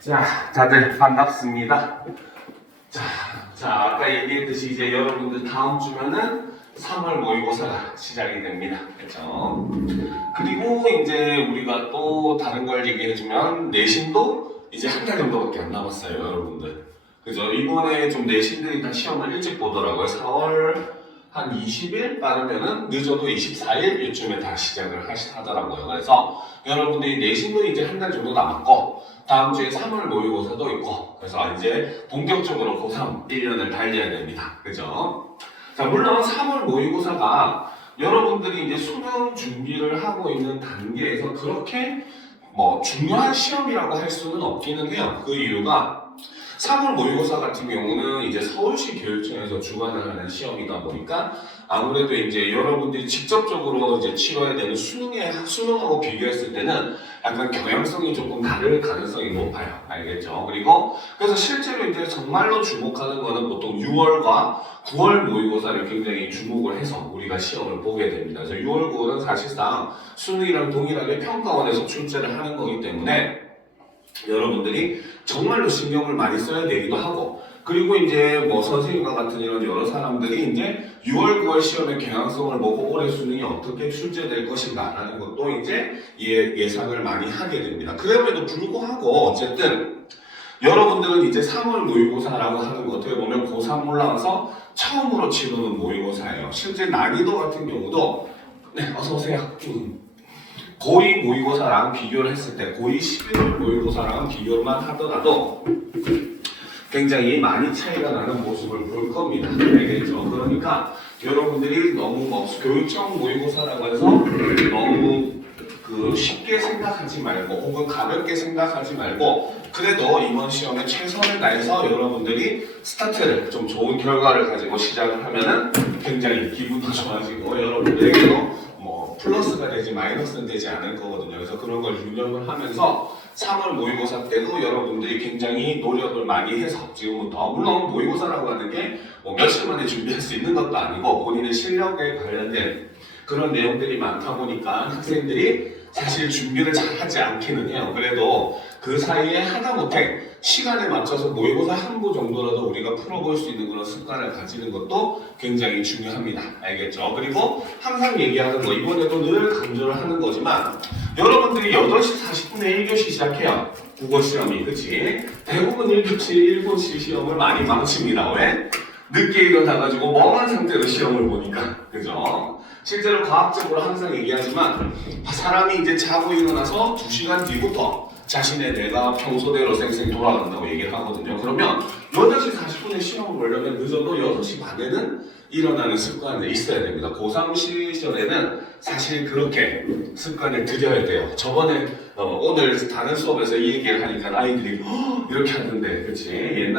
자, 다들 반갑습니다. 아까 얘기했듯이 이제 여러분들 다음 주면은 3월 모의고사가 시작이 됩니다. 그렇죠? 그리고 이제 우리가 또 다른 걸 얘기해주면 내신도 이제 한 달 정도밖에 안 남았어요, 여러분들. 그죠? 이번에 좀 내신들이 다 시험을 일찍 보더라고요. 4월 한 20일 빠르면은 늦어도 24일 이쯤에 다 시작을 하더라고요. 그래서 여러분들이 내신도 이제 한 달 정도 남았고 다음 주에 3월 모의고사도 있고 그래서 이제 본격적으로 고3 1년을 달려야 됩니다. 그죠? 자, 물론 3월 모의고사가 여러분들이 이제 수능 준비를 하고 있는 단계에서 그렇게 뭐 중요한 시험이라고 할 수는 없기는 해요. 그 이유가 3월 모의고사 같은 경우는 이제 서울시 교육청에서 주관을 하는 시험이다 보니까 아무래도 이제 여러분들이 직접적으로 이제 치러야 되는 수능하고 비교했을 때는 약간 경향성이 조금 다를 가능성이 높아요. 알겠죠? 그리고 그래서 실제로 이제 정말로 주목하는 거는 보통 6월과 9월 모의고사를 굉장히 주목을 해서 우리가 시험을 보게 됩니다. 그래서 6월, 9월은 사실상 수능이랑 동일하게 평가원에서 출제를 하는 거기 때문에 여러분들이 정말로 신경을 많이 써야 되기도 하고 그리고 이제 뭐 선생님과 같은 이런 여러 사람들이 이제 6월, 9월 시험의 경향성을 보고 올해 수능이 어떻게 출제될 것인가 라는 것도 이제 예상을 많이 하게 됩니다. 그럼에도 불구하고 어쨌든 여러분들은 이제 3월 모의고사라고 하는 거 어떻게 보면 고3 올라와서 처음으로 치르는 모의고사예요. 실제 난이도 같은 경우도 네, 어서오세요. 고2 모의고사랑 비교를 했을 때 고2 11월 모의고사랑 비교만 하더라도 굉장히 많이 차이가 나는 모습을 볼 겁니다. 알겠죠? 그러니까 여러분들이 너무 뭐 교육청 모의고사라고 해서 너무 쉽게 생각하지 말고 혹은 가볍게 생각하지 말고 그래도 이번 시험에 최선을 다해서 여러분들이 스타트를 좀 좋은 결과를 가지고 시작을 하면은 굉장히 기분도 좋아지고 여러분들에게도 플러스가 되지 마이너스는 되지 않을 거거든요. 그래서 그런 걸 유념을 하면서 3월 모의고사 때도 여러분들이 굉장히 노력을 많이 해서 지금부터 물론 모의고사라고 하는 게 뭐 며칠 만에 준비할 수 있는 것도 아니고 본인의 실력에 관련된 그런 내용들이 많다 보니까 학생들이 사실 준비를 잘 하지 않기는 해요. 그래도 그 사이에 하다못해 시간에 맞춰서 모의고사 한 부 정도라도 우리가 풀어볼 수 있는 그런 습관을 가지는 것도 굉장히 중요합니다. 알겠죠? 그리고 항상 얘기하는 거 이번에도 늘 강조를 하는 거지만 여러분들이 8시 40분에 1교시 시작해요. 국어 시험이 그치? 대부분 1교시 1교시 시험을 많이 망칩니다. 왜? 늦게 일어나가지고 멍한 상태로 시험을 보니까 그죠? 실제로 과학적으로 항상 얘기하지만 사람이 이제 자고 일어나서 2시간 뒤부터 자신의 뇌가 평소대로 쌩쌩 돌아간다고 얘기를 하거든요. 그러면 8시 40분에 시험을 보려면 늦어도 6시 반에는 일어나는 습관이 있어야 됩니다. 고3 시절에는 사실 그렇게 습관을 들여야 돼요. 저번에 오늘 다른 수업에서 이 얘기를 하니까 아이들이 이렇게 하는데 그렇지?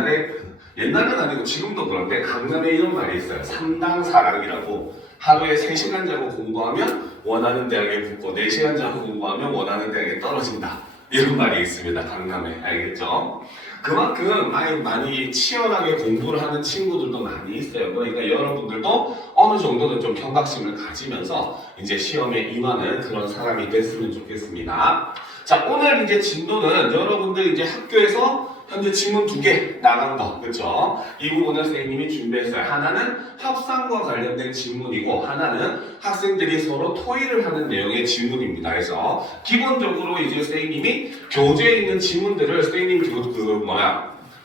옛날은 아니고 지금도 그런데 강남에 이런 말이 있어요. 3당 4락이라고 하루에 3시간 자고 공부하면 원하는 대학에 붙고 4시간 자고 공부하면 원하는 대학에 떨어진다. 이런 말이 있습니다. 강남에. 알겠죠? 그만큼 많이 치열하게 공부를 하는 친구들도 많이 있어요. 그러니까 여러분들도 어느 정도는 좀 경각심을 가지면서 이제 시험에 임하는 그런 사람이 됐으면 좋겠습니다. 자, 오늘 이제 진도는 여러분들 이제 학교에서 현재 지문 2개 나간 거, 그렇죠? 이 부분을 선생님이 준비했어요. 하나는 협상과 관련된 질문이고 하나는 학생들이 서로 토의를 하는 내용의 질문입니다. 그래서 기본적으로 이제 선생님이 교재에 있는 질문들을 선생님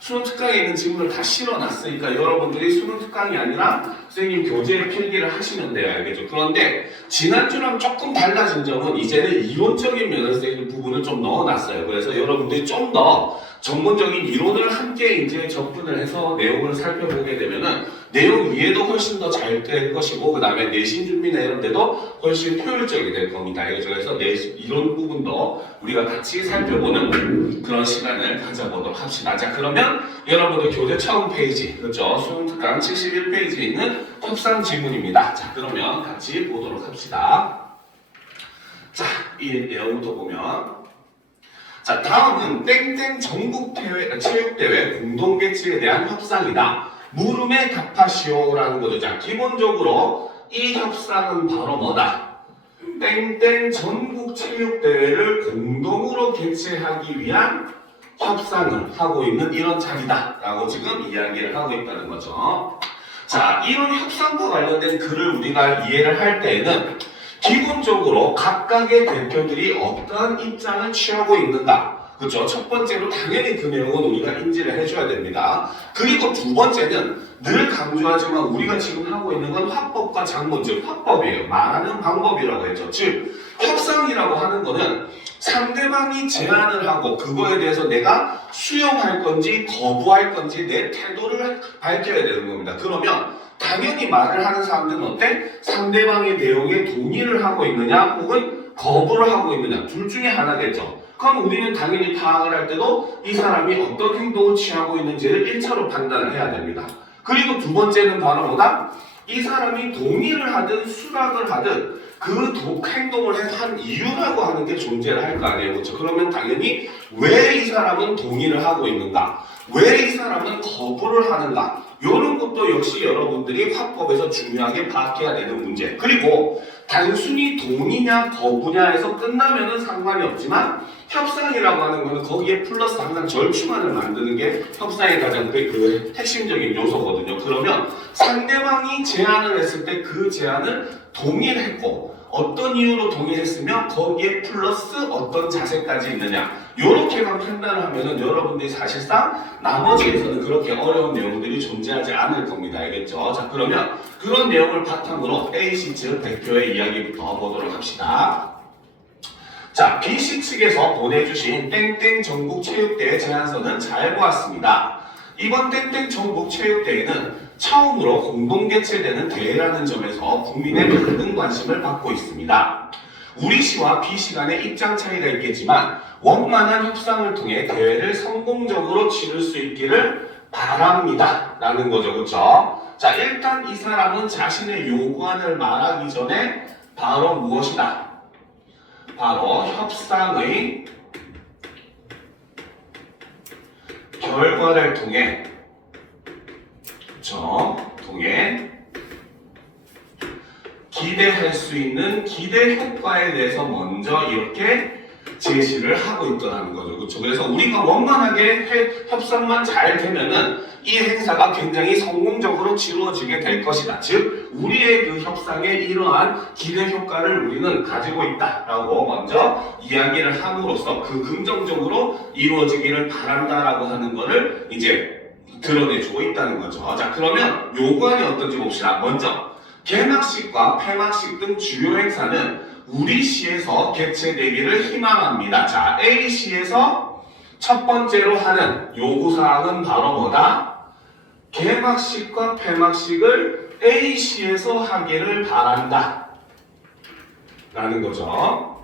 수능 특강에 있는 질문을 다 실어놨으니까 여러분들이 수능 특강이 아니라 선생님 교재에 필기를 하시면 돼요. 알겠죠? 그런데 지난주랑 조금 달라진 점은 이제는 이론적인 면을 선생님 부분을 좀 넣어놨어요. 그래서 여러분들이 좀 더 전문적인 이론을 함께 이제 접근을 해서 내용을 살펴보게 되면은 내용 이해도 훨씬 더 잘 될 것이고 그 다음에 내신 준비나 이런 데도 훨씬 효율적이 될 겁니다. 알겠죠? 그래서 이론 부분도 우리가 같이 살펴보는 그런 시간을 가져보도록 합시다. 자, 그러면 여러분들 교재 처음 페이지, 그렇죠? 수능 특강 71페이지에 있는 협상 지문입니다. 자, 그러면 같이 보도록 합시다. 자, 이 내용부터 보면 자, 다음은 땡땡 전국 체육대회 공동개최에 대한 협상이다. 물음에 답하시오라는 거죠. 자, 기본적으로 이 협상은 바로 뭐다? 땡땡 전국 체육대회를 공동으로 개최하기 위한 협상을 하고 있는 이런 자리다라고 지금 이야기를 하고 있다는 거죠. 자, 이런 협상과 관련된 글을 우리가 이해를 할 때에는 기본적으로 각각의 대표들이 어떠한 입장을 취하고 있는가, 그렇죠? 첫 번째로 당연히 그 내용은 우리가 인지를 해줘야 됩니다. 그리고 두 번째는 늘 강조하지만 우리가 지금 하고 있는 건 화법과 장문, 즉 화법이에요. 말하는 방법이라고 했죠. 즉 협상이라고 하는 거는 상대방이 제안을 하고 그거에 대해서 내가 수용할 건지 거부할 건지 내 태도를 밝혀야 되는 겁니다. 그러면 당연히 말을 하는 사람들은 어때? 상대방의 내용에 동의를 하고 있느냐 혹은 거부를 하고 있느냐 둘 중에 하나겠죠. 그럼 우리는 당연히 파악을 할 때도 이 사람이 어떤 행동을 취하고 있는지를 1차로 판단을 해야 됩니다. 그리고 두 번째는 바로 뭐다? 이 사람이 동의를 하든 수락을 하든 그 행동을 해서 한 이유라고 하는 게 존재를 할 거 아니에요. 그렇죠? 그러면 당연히 왜 이 사람은 동의를 하고 있는가? 왜 이 사람은 거부를 하는가? 이런 것도 역시 여러분들이 화법에서 중요하게 파악해야 되는 문제. 그리고 단순히 동의냐 거부냐에서 끝나면은 상관이 없지만 협상이라고 하는 거는 거기에 플러스 항상 절충안을 만드는 게 협상의 가장 그 핵심적인 요소거든요. 그러면 상대방이 제안을 했을 때 그 제안을 동의를 했고 어떤 이유로 동의했으면 거기에 플러스 어떤 자세까지 있느냐 이렇게만 판단을 하면은 여러분들이 사실상 나머지에서는 그렇게 어려운 내용들이 존재하지 않을 겁니다. 알겠죠? 자, 그러면 그런 내용을 바탕으로 A씨 측 대표의 이야기부터 보도록 합시다. 자, B씨 측에서 보내주신 땡땡 전국체육대회 제안서는 잘 보았습니다. 이번 땡땡 전국체육대회는 처음으로 공동 개최되는 대회라는 점에서 국민의 많은 관심을 받고 있습니다. 우리 시와 B시 간의 입장 차이가 있겠지만 원만한 협상을 통해 대회를 성공적으로 치를 수 있기를 바랍니다. 라는 거죠. 그렇죠? 자, 일단 이 사람은 자신의 요구안을 말하기 전에 바로 무엇이다? 바로 협상의 결과를 통해 통해 기대할 수 있는 기대 효과에 대해서 먼저 이렇게 제시를 하고 있더라는 거죠. 그렇죠? 그래서 우리가 원만하게 협상만 잘 되면은 이 행사가 굉장히 성공적으로 치루어지게 될 것이다. 즉 우리의 그 협상에 이러한 기대 효과를 우리는 가지고 있다라고 먼저 이야기를 함으로써 그 긍정적으로 이루어지기를 바란다라고 하는 거를 이제 드러내주고 있다는 거죠. 자, 그러면 요구안이 어떤지 봅시다. 먼저 개막식과 폐막식 등 주요 행사는 우리 시에서 개최되기를 희망합니다. 자, A시에서 첫 번째로 하는 요구사항은 바로 뭐다? 개막식과 폐막식을 A시에서 하기를 바란다 라는 거죠.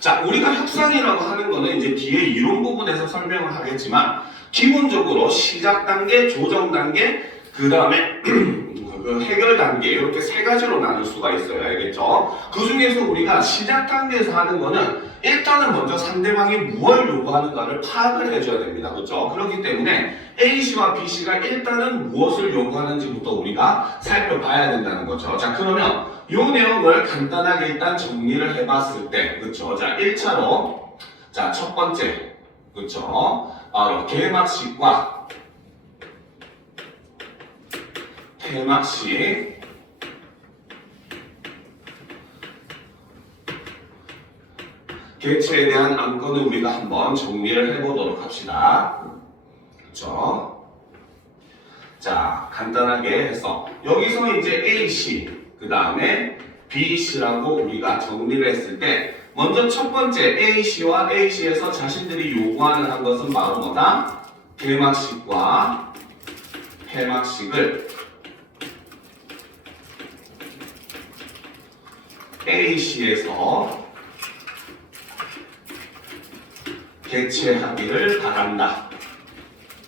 자, 우리가 협상이라고 하는 거는 이제 뒤에 이론 부분에서 설명을 하겠지만 기본적으로 시작 단계, 조정 단계, 그 다음에 그 해결 단계 이렇게 세 가지로 나눌 수가 있어요. 알겠죠? 그 중에서 우리가 시작 단계에서 하는 거는 일단은 먼저 상대방이 무엇을 요구하는가를 파악을 해줘야 됩니다. 그렇죠? 그렇기 때문에 A씨와 B씨가 일단은 무엇을 요구하는지부터 우리가 살펴봐야 된다는 거죠. 자, 그러면 이 내용을 간단하게 일단 정리를 해봤을 때, 그렇죠? 자, 1차로 자, 첫 번째, 그렇죠? 바로 개막식과 폐막식 개최에 대한 안건을 우리가 한번 정리를 해보도록 합시다. 그렇죠? 자, 간단하게 해서 여기서 이제 A씨, 그 다음에 B씨라고 우리가 정리를 했을 때 먼저 첫 번째 A씨와 A씨에서 자신들이 요구하는 한 것은 바로 뭐다? 개막식과 폐막식을 A시에서 개최하기를 바란다.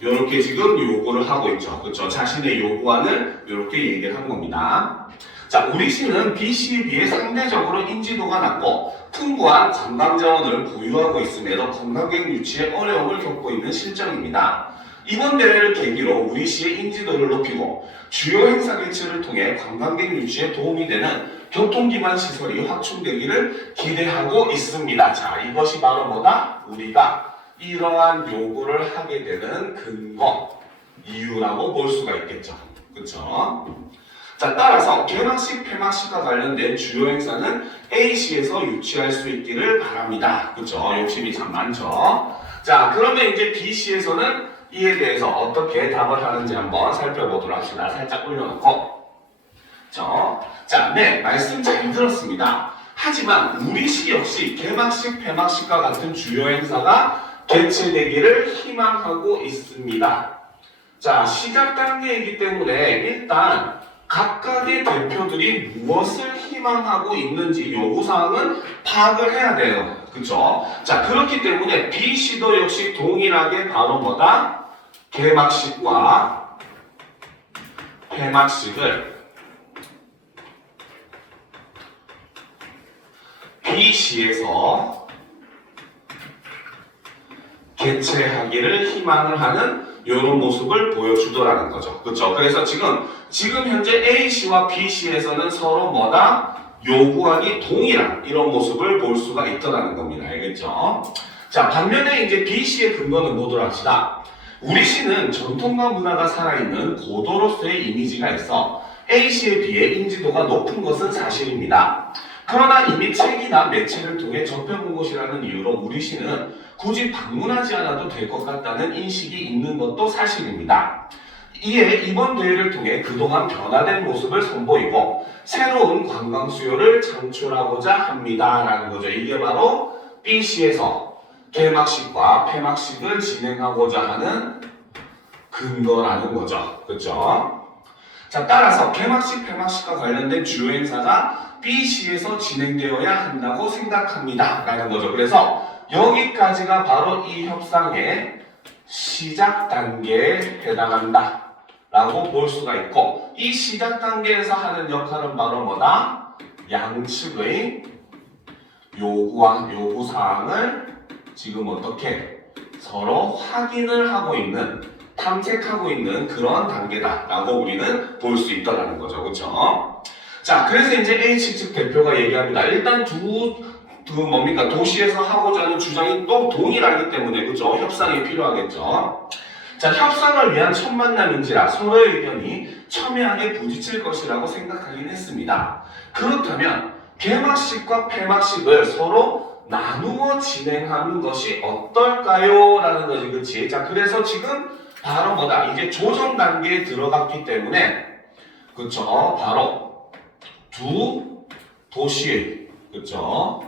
이렇게 지금 요구를 하고 있죠. 그렇죠? 자신의 요구안을 이렇게 얘기를 한 겁니다. 자, 우리 시는 B시에 비해 상대적으로 인지도가 낮고 풍부한 관광자원을 보유하고 있음에도 관광객 유치에 어려움을 겪고 있는 실정입니다. 이번 대회를 계기로 우리 시의 인지도를 높이고 주요 행사 개최를 통해 관광객 유치에 도움이 되는 교통기반 시설이 확충되기를 기대하고 있습니다. 자, 이것이 바로 뭐다? 우리가 이러한 요구를 하게 되는 근거, 이유라고 볼 수가 있겠죠. 그쵸? 자, 따라서 개막식, 폐막식과 관련된 주요 행사는 A시에서 유치할 수 있기를 바랍니다. 그쵸? 욕심이 참 많죠. 자, 그러면 이제 B시에서는 이에 대해서 어떻게 답을 하는지 한번 살펴보도록 합시다. 살짝 올려놓고. 자, 네, 말씀 잘 들었습니다. 하지만 우리 시 역시 개막식, 폐막식과 같은 주요 행사가 개최되기를 희망하고 있습니다. 자, 시작 단계이기 때문에 일단 각각의 대표들이 무엇을 희망하고 있는지 요구사항은 파악을 해야 돼요. 그쵸? 자, 그렇기 때문에 B시도 역시 동일하게 바로 뭐다? 개막식과 폐막식을 B시에서 개최하기를 희망을 하는 이런 모습을 보여주더라는 거죠. 그렇죠? 그래서 지금 현재 A시와 B시에서는 서로 뭐다? 요구안이 동일한 이런 모습을 볼 수가 있더라는 겁니다. 알겠죠? 자, 반면에 이제 B시의 근거는 뭐더라 합시다. 우리 시는 전통과 문화가 살아있는 고도로서의 이미지가 있어 A시에 비해 인지도가 높은 것은 사실입니다. 그러나 이미 책이나 매체를 통해 접해본 것이라는 이유로 우리 시는 굳이 방문하지 않아도 될 것 같다는 인식이 있는 것도 사실입니다. 이에 이번 대회를 통해 그동안 변화된 모습을 선보이고 새로운 관광 수요를 창출하고자 합니다. 라는 거죠. 이게 바로 B시에서 개막식과 폐막식을 진행하고자 하는 근거라는 거죠. 그렇죠? 자, 따라서 개막식, 폐막식과 관련된 주요 행사가 B시에서 진행되어야 한다고 생각합니다. 라는 거죠. 그래서 여기까지가 바로 이 협상의 시작 단계에 해당한다. 라고 볼 수가 있고, 이 시작 단계에서 하는 역할은 바로 뭐다? 양측의 요구사항을 지금 어떻게 서로 확인을 하고 있는, 탐색하고 있는 그런 단계다. 라고 우리는 볼 수 있다는 거죠. 그쵸? 자, 그래서 이제 H 측 대표가 얘기합니다. 일단 도시에서 하고자 하는 주장이 또 동일하기 때문에, 그죠? 협상이 필요하겠죠. 자, 협상을 위한 첫 만남인지라 서로의 의견이 첨예하게 부딪힐 것이라고 생각하긴 했습니다. 그렇다면, 개막식과 폐막식을 서로 나누어 진행하는 것이 어떨까요? 라는 거지, 그치? 자, 그래서 지금 바로 뭐다? 이제 조정 단계에 들어갔기 때문에, 그쵸? 바로 두 도시의, 그쵸?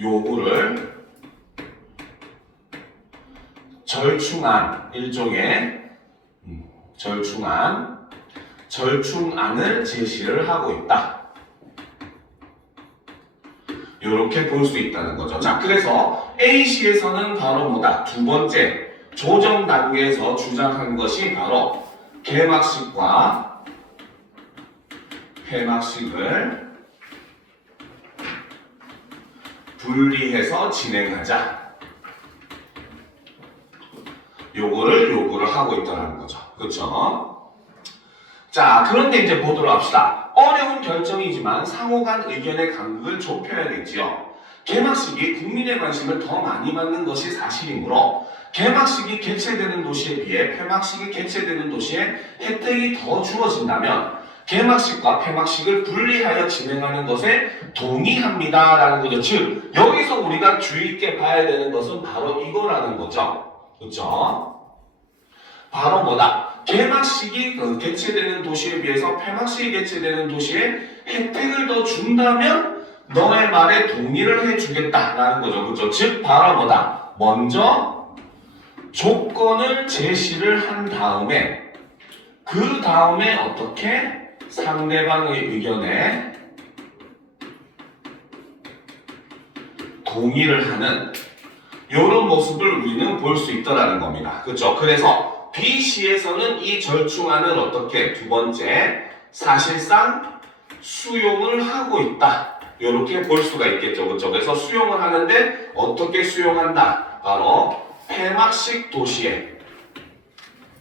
요구를 절충안, 일종의 절충안을 제시를 하고 있다. 이렇게 볼 수 있다는 거죠. 자, 그래서 A시에서는 바로 뭐다? 두 번째 조정 단계에서 주장한 것이 바로 개막식과 폐막식을 분리해서 진행하자. 요구를 하고 있다는 거죠. 그렇죠? 자, 그런데 이제 보도록 합시다. 어려운 결정이지만 상호간 의견의 간극을 좁혀야겠지요. 개막식이 국민의 관심을 더 많이 받는 것이 사실이므로 개막식이 개최되는 도시에 비해 폐막식이 개최되는 도시에 혜택이 더 주어진다면 개막식과 폐막식을 분리하여 진행하는 것에 동의합니다. 라는 거죠. 즉, 여기서 우리가 주의 있게 봐야 되는 것은 바로 이거라는 거죠. 그렇죠? 바로 뭐다? 개막식이 개최되는 도시에 비해서 폐막식이 개최되는 도시에 혜택을 더 준다면 너의 말에 동의를 해주겠다라는 거죠. 그렇죠? 즉, 바로 뭐다? 먼저 조건을 제시를 한 다음에 그 다음에 어떻게 상대방의 의견에 동의를 하는 이런 모습을 우리는 볼 수 있다는 겁니다. 그렇죠? 그래서 B시에서는 이 절충안을 어떻게 두 번째 사실상 수용을 하고 있다. 이렇게 볼 수가 있겠죠. 그렇죠? 그래서 수용을 하는데 어떻게 수용한다? 바로 폐막식 도시에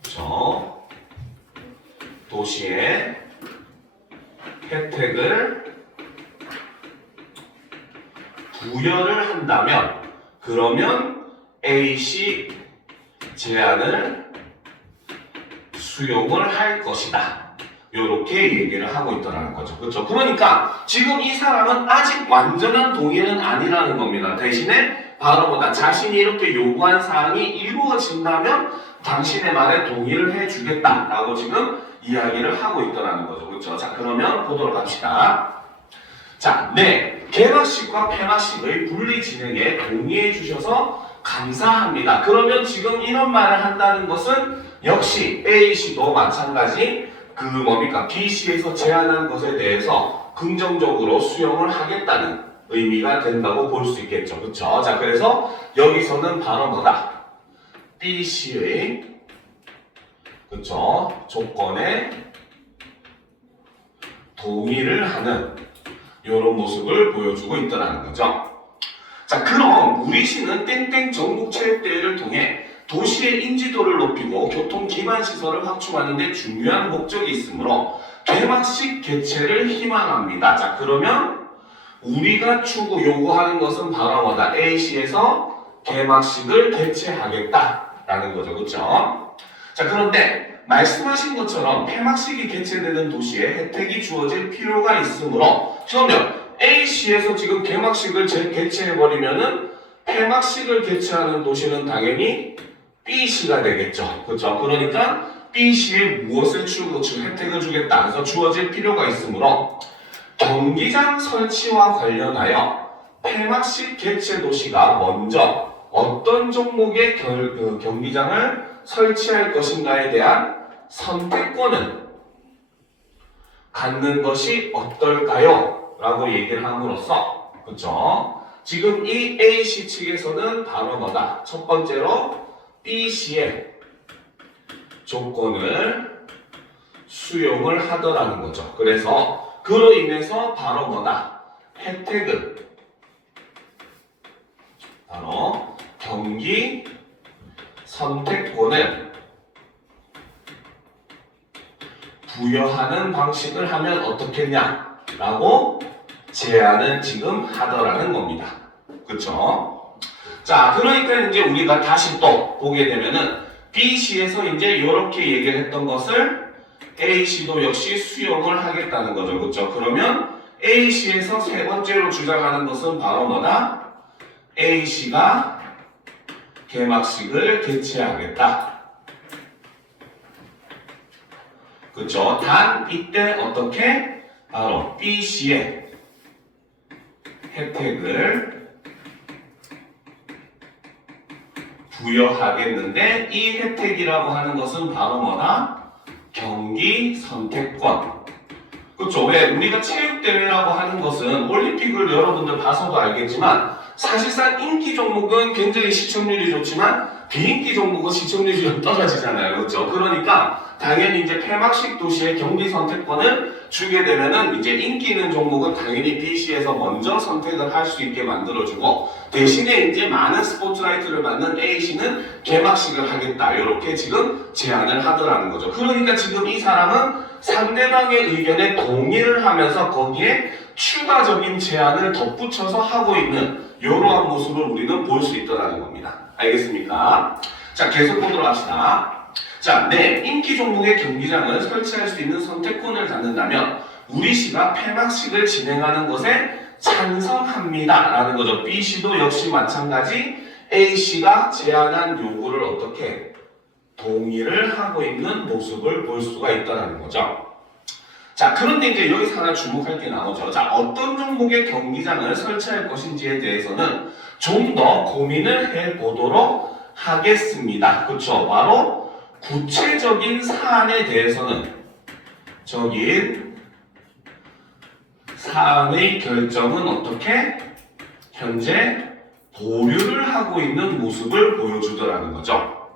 그렇죠? 도시에 혜택을 부여를 한다면 그러면 A씨 제안을 수용을 할 것이다. 이렇게 얘기를 하고 있더라는 거죠. 그렇죠? 그러니까 지금 이 사람은 아직 완전한 동의는 아니라는 겁니다. 대신에 바로 뭐다 자신이 이렇게 요구한 사항이 이루어진다면 당신의 말에 동의를 해주겠다라고 지금 이야기를 하고 있더라는 거죠. 그렇죠? 자, 그러면 보도록 합시다. 자, 네. 개막식과 폐막식의 분리 진행에 동의해 주셔서 감사합니다. 그러면 지금 이런 말을 한다는 것은 역시 A씨도 마찬가지 그 뭡니까? B씨에서 제안한 것에 대해서 긍정적으로 수용을 하겠다는 의미가 된다고 볼 수 있겠죠. 그렇죠? 자, 그래서 여기서는 바로 뭐다? B씨의 그렇죠? 조건에 동의를 하는 이런 모습을 보여주고 있다는 거죠. 자, 그럼 우리 시는 땡땡 전국체육대회를 통해 도시의 인지도를 높이고 교통 기반 시설을 확충하는 데 중요한 목적이 있으므로 개막식 개최를 희망합니다. 자, 그러면 우리가 요구하는 것은 바로 뭐다? A시에서 개막식을 개최하겠다라는 거죠. 그렇죠? 자, 그런데 말씀하신 것처럼 폐막식이 개최되는 도시에 혜택이 주어질 필요가 있으므로 그러면 A시에서 지금 개막식을 개최해버리면은 폐막식을 개최하는 도시는 당연히 B시가 되겠죠. 그렇죠? 그러니까 B시에 무엇을 혜택을 주겠다. 그래서 주어질 필요가 있으므로 경기장 설치와 관련하여 폐막식 개최 도시가 먼저 어떤 종목의 경기장을 설치할 것인가에 대한 선택권을 갖는 것이 어떨까요? 라고 얘기를 함으로써 그렇죠? 지금 이 A씨 측에서는 바로 뭐다? 첫 번째로 B씨의 조건을 수용을 하더라는 거죠. 그래서 그로 인해서 바로 뭐다? 혜택은 바로 경기 선택권을 부여하는 방식을 하면 어떻겠냐? 라고 제안을 지금 하더라는 겁니다. 그쵸? 자, 그러니까 이제 우리가 다시 또 보게 되면은 B씨에서 이제 이렇게 얘기를 했던 것을 A씨도 역시 수용을 하겠다는 거죠. 그쵸? 그러면 A씨에서 세 번째로 주장하는 것은 바로 뭐다? A씨가 개막식을 개최하겠다. 그쵸? 단 이때 어떻게? 바로 B씨의 혜택을 부여하겠는데 이 혜택이라고 하는 것은 바로 뭐다? 경기 선택권. 그렇죠? 왜? 우리가 체육대회라고 하는 것은 올림픽을 여러분들 봐서도 알겠지만 사실상 인기 종목은 굉장히 시청률이 좋지만 비인기 종목은 시청률이 좀 떨어지잖아요. 그렇죠? 그러니까 당연히 이제 폐막식 도시의 경기 선택권을 주게 되면은 이제 인기 있는 종목은 당연히 B시에서 먼저 선택을 할 수 있게 만들어주고 대신에 이제 많은 스포트라이트를 받는 A시는 개막식을 하겠다. 이렇게 지금 제안을 하더라는 거죠. 그러니까 지금 이 사람은 상대방의 의견에 동의를 하면서 거기에 추가적인 제안을 덧붙여서 하고 있는 이러한 모습을 우리는 볼 수 있다는 겁니다. 알겠습니까? 자, 계속 보도록 합시다. 자, 네, 인기 종목의 경기장을 설치할 수 있는 선택권을 갖는다면 우리 시가 폐막식을 진행하는 것에 찬성합니다. 라는 거죠. B시도 역시 마찬가지 A씨가 제안한 요구를 어떻게 동의를 하고 있는 모습을 볼 수가 있다는 거죠. 자, 그런데 이제 여기서 하나 주목할 게 나오죠. 자, 어떤 종목의 경기장을 설치할 것인지에 대해서는 좀 더 고민을 해보도록 하겠습니다. 그렇죠? 바로 구체적인 사안에 대해서는 적인 사안의 결정은 어떻게 현재 보류를 하고 있는 모습을 보여주더라는 거죠.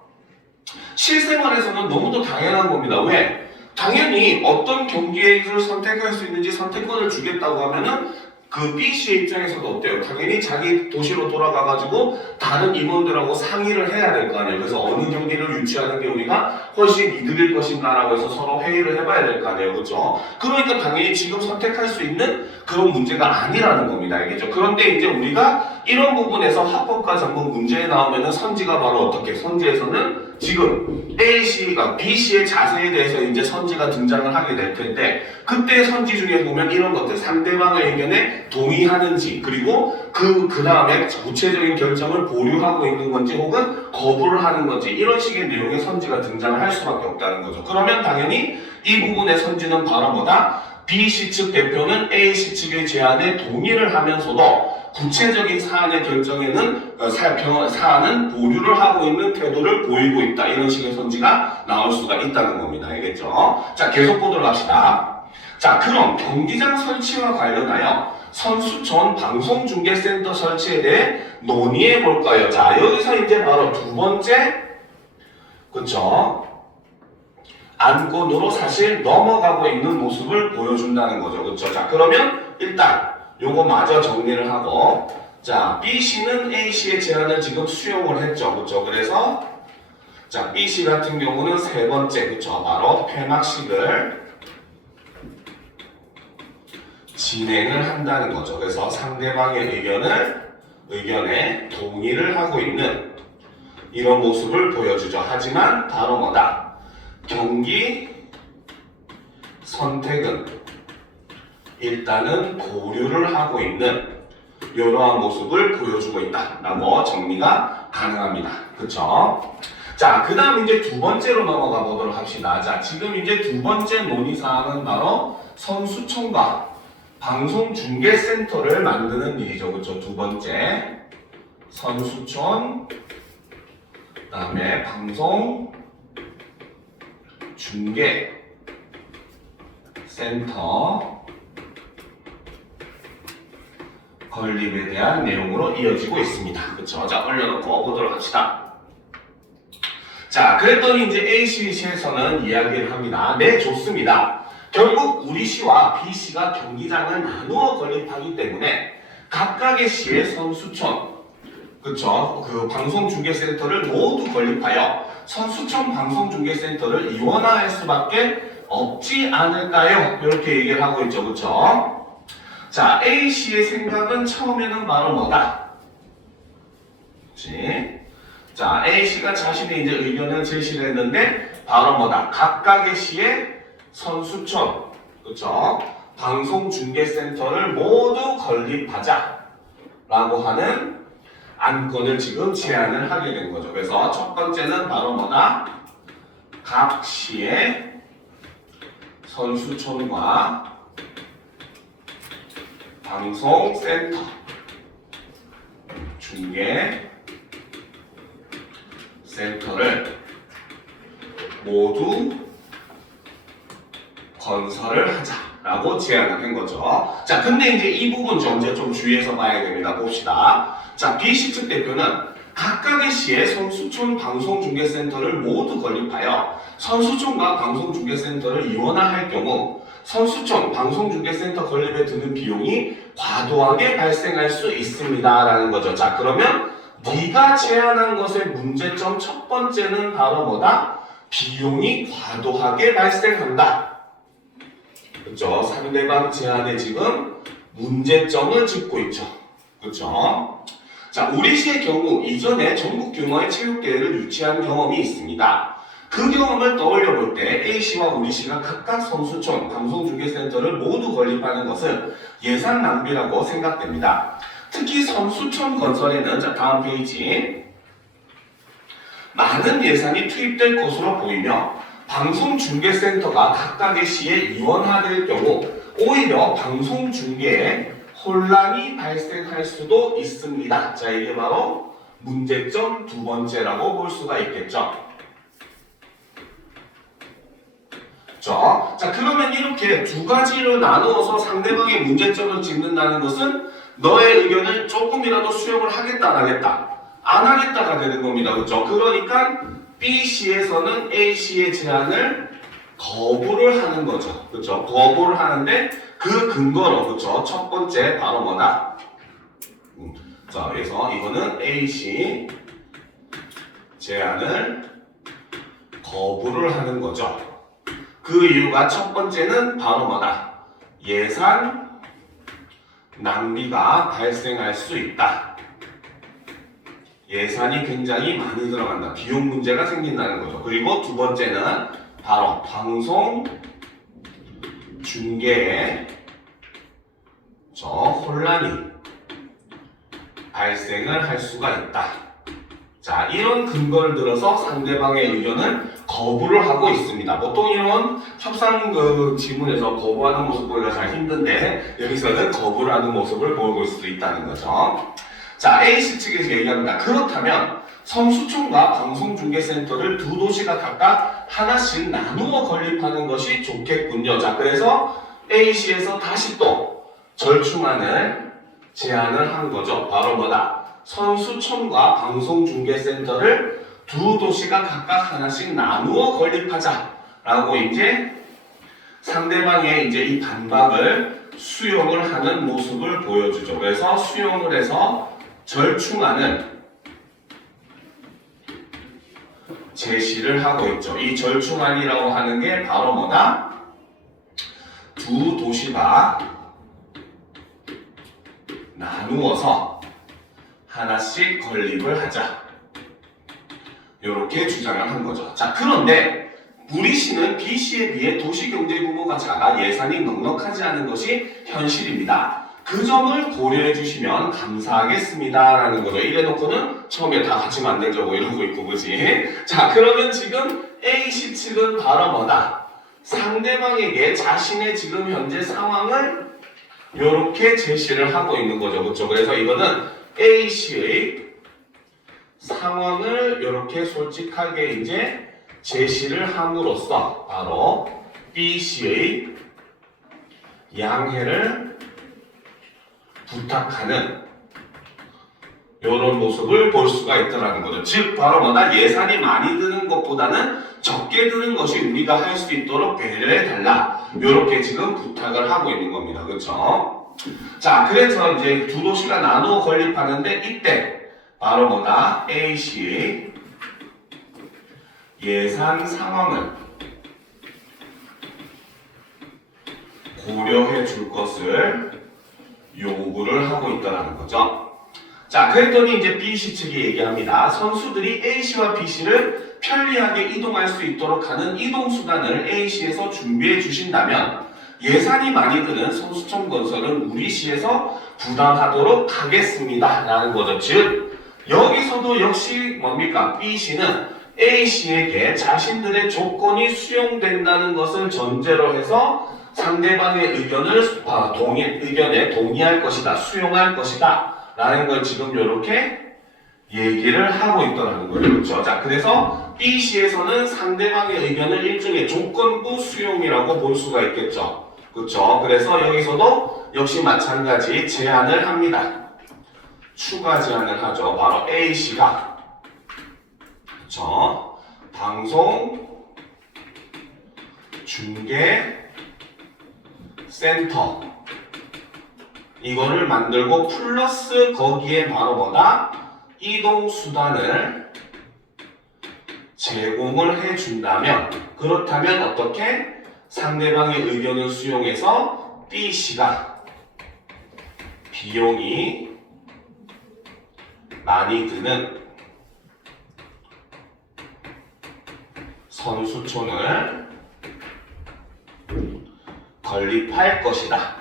실생활에서는 너무도 당연한 겁니다. 왜? 당연히 어떤 경기를 선택할 수 있는지 선택권을 주겠다고 하면은 그 B씨의 입장에서도 어때요? 당연히 자기 도시로 돌아가가지고 다른 임원들하고 상의를 해야 될 거 아니에요. 그래서 어느 경기를 유치하는 게 우리가 훨씬 이득일 것인가라고 해서 서로 회의를 해봐야 될 거 아니에요. 그렇죠? 그러니까 당연히 지금 선택할 수 있는 그런 문제가 아니라는 겁니다. 알겠죠? 그런데 이제 우리가 이런 부분에서 합법과 전문 문제에 나오면은 선지가 바로 어떻게? 선지에서는 지금 A씨가 B씨의 자세에 대해서 이제 선지가 등장을 하게 될 텐데 그때 선지 중에 보면 이런 것들 상대방의 의견에 동의하는지 그리고 그 다음에 구체적인 결정을 보류하고 있는 건지 혹은 거부를 하는 건지 이런 식의 내용의 선지가 등장을 할 수밖에 없다는 거죠. 그러면 당연히 이 부분의 선지는 바로 뭐다? B씨 측 대표는 A씨 측의 제안에 동의를 하면서도 구체적인 사안의 결정에는 사안은 보류를 하고 있는 태도를 보이고 있다. 이런 식의 선지가 나올 수가 있다는 겁니다. 알겠죠? 자, 계속 보도록 합시다. 자, 그럼 경기장 설치와 관련하여 선수촌 방송중계센터 설치에 대해 논의해 볼까요? 자, 여기서 이제 바로 두 번째, 그쵸? 안건으로 사실 넘어가고 있는 모습을 보여준다는 거죠. 그쵸? 자, 그러면 일단 요거 마저 정리를 하고, 자, B씨는 A씨의 제안을 지금 수용을 했죠. 그쵸? 그래서, 자, B씨 같은 경우는 세 번째, 그쵸? 바로 폐막식을 진행을 한다는 거죠. 그래서 상대방의 의견에 동의를 하고 있는 이런 모습을 보여주죠. 하지만 바로 뭐다? 경기 선택은 일단은 보류를 하고 있는 이러한 모습을 보여주고 있다라고 정리가 가능합니다. 그쵸? 자, 그 다음 이제 두 번째로 넘어가 보도록 합시다. 자, 지금 이제 두 번째 논의사항은 바로 선수촌과 방송중계센터를 만드는 일이죠. 그쵸? 두 번째 선수촌, 그 다음에 방송중계센터 건립에 대한 내용으로 이어지고 있습니다. 그쵸? 자, 올려놓고 보도록 합시다. 자, 그랬더니 이제 A씨에서는 이야기를 합니다. 네, 좋습니다. 결국 우리 시와 B씨가 경기장을 나누어 건립하기 때문에 각각의 시의 선수촌, 그쵸? 그 방송중계센터를 모두 건립하여 선수촌 방송중계센터를 이원화할 수밖에 없지 않을까요? 이렇게 얘기를 하고 있죠. 그쵸? 자, A씨의 생각은 처음에는 바로 뭐다? 그치? 자, A씨가 자신의 이제 의견을 제시를 했는데 바로 뭐다? 각각의 시의 선수촌, 그쵸? 방송중계센터를 모두 건립하자 라고 하는 안건을 지금 제안을 하게 된 거죠. 그래서 첫 번째는 바로 뭐다? 각 시의 선수촌과 방송센터, 중계센터를 모두 건설을 하자라고 제안을 한 거죠. 자, 근데 이제 이 부분 좀 주의해서 봐야 됩니다. 봅시다. 자, B씨 측 대표는 각각의 시의 선수촌 방송중계센터를 모두 건립하여 선수촌과 방송중계센터를 이원화할 경우 선수촌 방송중계센터 건립에 드는 비용이 과도하게 발생할 수 있습니다라는 거죠. 자, 그러면 네가 제안한 것의 문제점 첫 번째는 바로 뭐다? 비용이 과도하게 발생한다. 그렇죠? 상대방 제안에 지금 문제점을 짚고 있죠. 그렇죠? 자, 우리 시의 경우 이전에 전국 규모의 체육대회를 유치한 경험이 있습니다. 그 경험을 떠올려 볼 때 A씨와 우리 시가 각각 선수촌, 방송중계센터를 모두 건립하는 것은 예산 낭비라고 생각됩니다. 특히 선수촌 건설에는, 자, 다음 페이지, 많은 예산이 투입될 것으로 보이며 방송중계센터가 각각의 시에 이원화될 경우 오히려 방송중계에 혼란이 발생할 수도 있습니다. 자, 이게 바로 문제점 두 번째라고 볼 수가 있겠죠. 자, 그러면 이렇게 두 가지로 나누어서 상대방의 문제점을 짚는다는 것은 너의 의견을 조금이라도 수용을 하겠다, 안 하겠다? 안 하겠다가 되는 겁니다. 그렇죠? 그러니까 B씨에서는 A씨의 제안을 거부를 하는 거죠. 그렇죠? 거부를 하는데 그 근거로, 그렇죠? 첫 번째 바로 뭐다? 자, 그래서 이거는 A씨 제안을 거부를 하는 거죠. 그 이유가 첫 번째는 바로 뭐다? 예산 낭비가 발생할 수 있다. 예산이 굉장히 많이 들어간다. 비용 문제가 생긴다는 거죠. 그리고 두 번째는 바로 방송 중계에 혼란이 발생을 할 수가 있다. 자, 이런 근거를 들어서 상대방의 의견을 거부를 하고 있습니다. 보통 이런 협상 지문에서 거부하는 모습 보기가 잘 힘든데 여기서는 거부를 하는 모습을 보여볼 수도 있다는 거죠. 자, A씨 측에서 얘기합니다. 그렇다면 선수촌과 방송중계센터를 두 도시가 각각 하나씩 나누어 건립하는 것이 좋겠군요. 자, 그래서 A씨에서 다시 또 절충안을 제안을 한 거죠. 바로 뭐다? 선수촌과 방송중계센터를 두 도시가 각각 하나씩 나누어 건립하자라고 이제 상대방의 이제 이 반박을 수용을 하는 모습을 보여주죠. 그래서 수용을 해서 절충안을 제시를 하고 있죠. 이 절충안이라고 하는 게 바로 뭐다? 두 도시가 나누어서 하나씩 건립을 하자. 이렇게 주장을 한 거죠. 자, 그런데 우리 시는 B 시에 비해 도시 경제 규모가 작아 예산이 넉넉하지 않은 것이 현실입니다. 그 점을 고려해 주시면 감사하겠습니다. 라는 거죠. 이래놓고는 처음에 다 같이 만들자고 이러고 있고, 그지? 자, 그러면 지금 A씨 측은 바로 뭐다? 상대방에게 자신의 지금 현재 상황을 이렇게 제시를 하고 있는 거죠. 그렇죠? 그래서 이거는 A씨의 상황을 이렇게 솔직하게 이제 제시를 함으로써 바로 B씨의 양해를 부탁하는 이런 모습을 볼 수가 있다는 거죠. 즉 바로 뭐다? 예산이 많이 드는 것보다는 적게 드는 것이 우리가 할 수 있도록 배려해달라. 이렇게 지금 부탁을 하고 있는 겁니다. 그렇죠? 자, 그래서 이제 두 도시가 나누어 건립하는데 이때 바로 뭐다? A씨의 예산 상황을 고려해 줄 것을 요구를 하고 있다는 거죠. 자, 그랬더니 이제 B씨 측이 얘기합니다. 선수들이 A씨와 B씨를 편리하게 이동할 수 있도록 하는 이동수단을 A씨에서 준비해 주신다면 예산이 많이 드는 선수촌 건설은 우리 시에서 부담하도록 하겠습니다. 라는 거죠. 즉, 여기서도 역시 뭡니까? B씨는 A씨에게 자신들의 조건이 수용된다는 것을 전제로 해서 상대방의 의견에 동의할 것이다, 수용할 것이다 라는 걸 지금 이렇게 얘기를 하고 있더라는 거예요. 그렇죠? 자, 그래서 B씨에서는 상대방의 의견을 일종의 조건부 수용이라고 볼 수가 있겠죠. 그렇죠? 그래서 여기서도 역시 마찬가지 제안을 합니다. 추가 제안을 하죠. 바로 A씨가 그렇죠? 방송 중계 센터 이거를 만들고 플러스 거기에 바로 뭐다? 이동 수단을 제공을 해준다면 그렇다면 어떻게? 상대방의 의견을 수용해서 B씨가 비용이 많이 드는 선수촌을 건립할 것이다.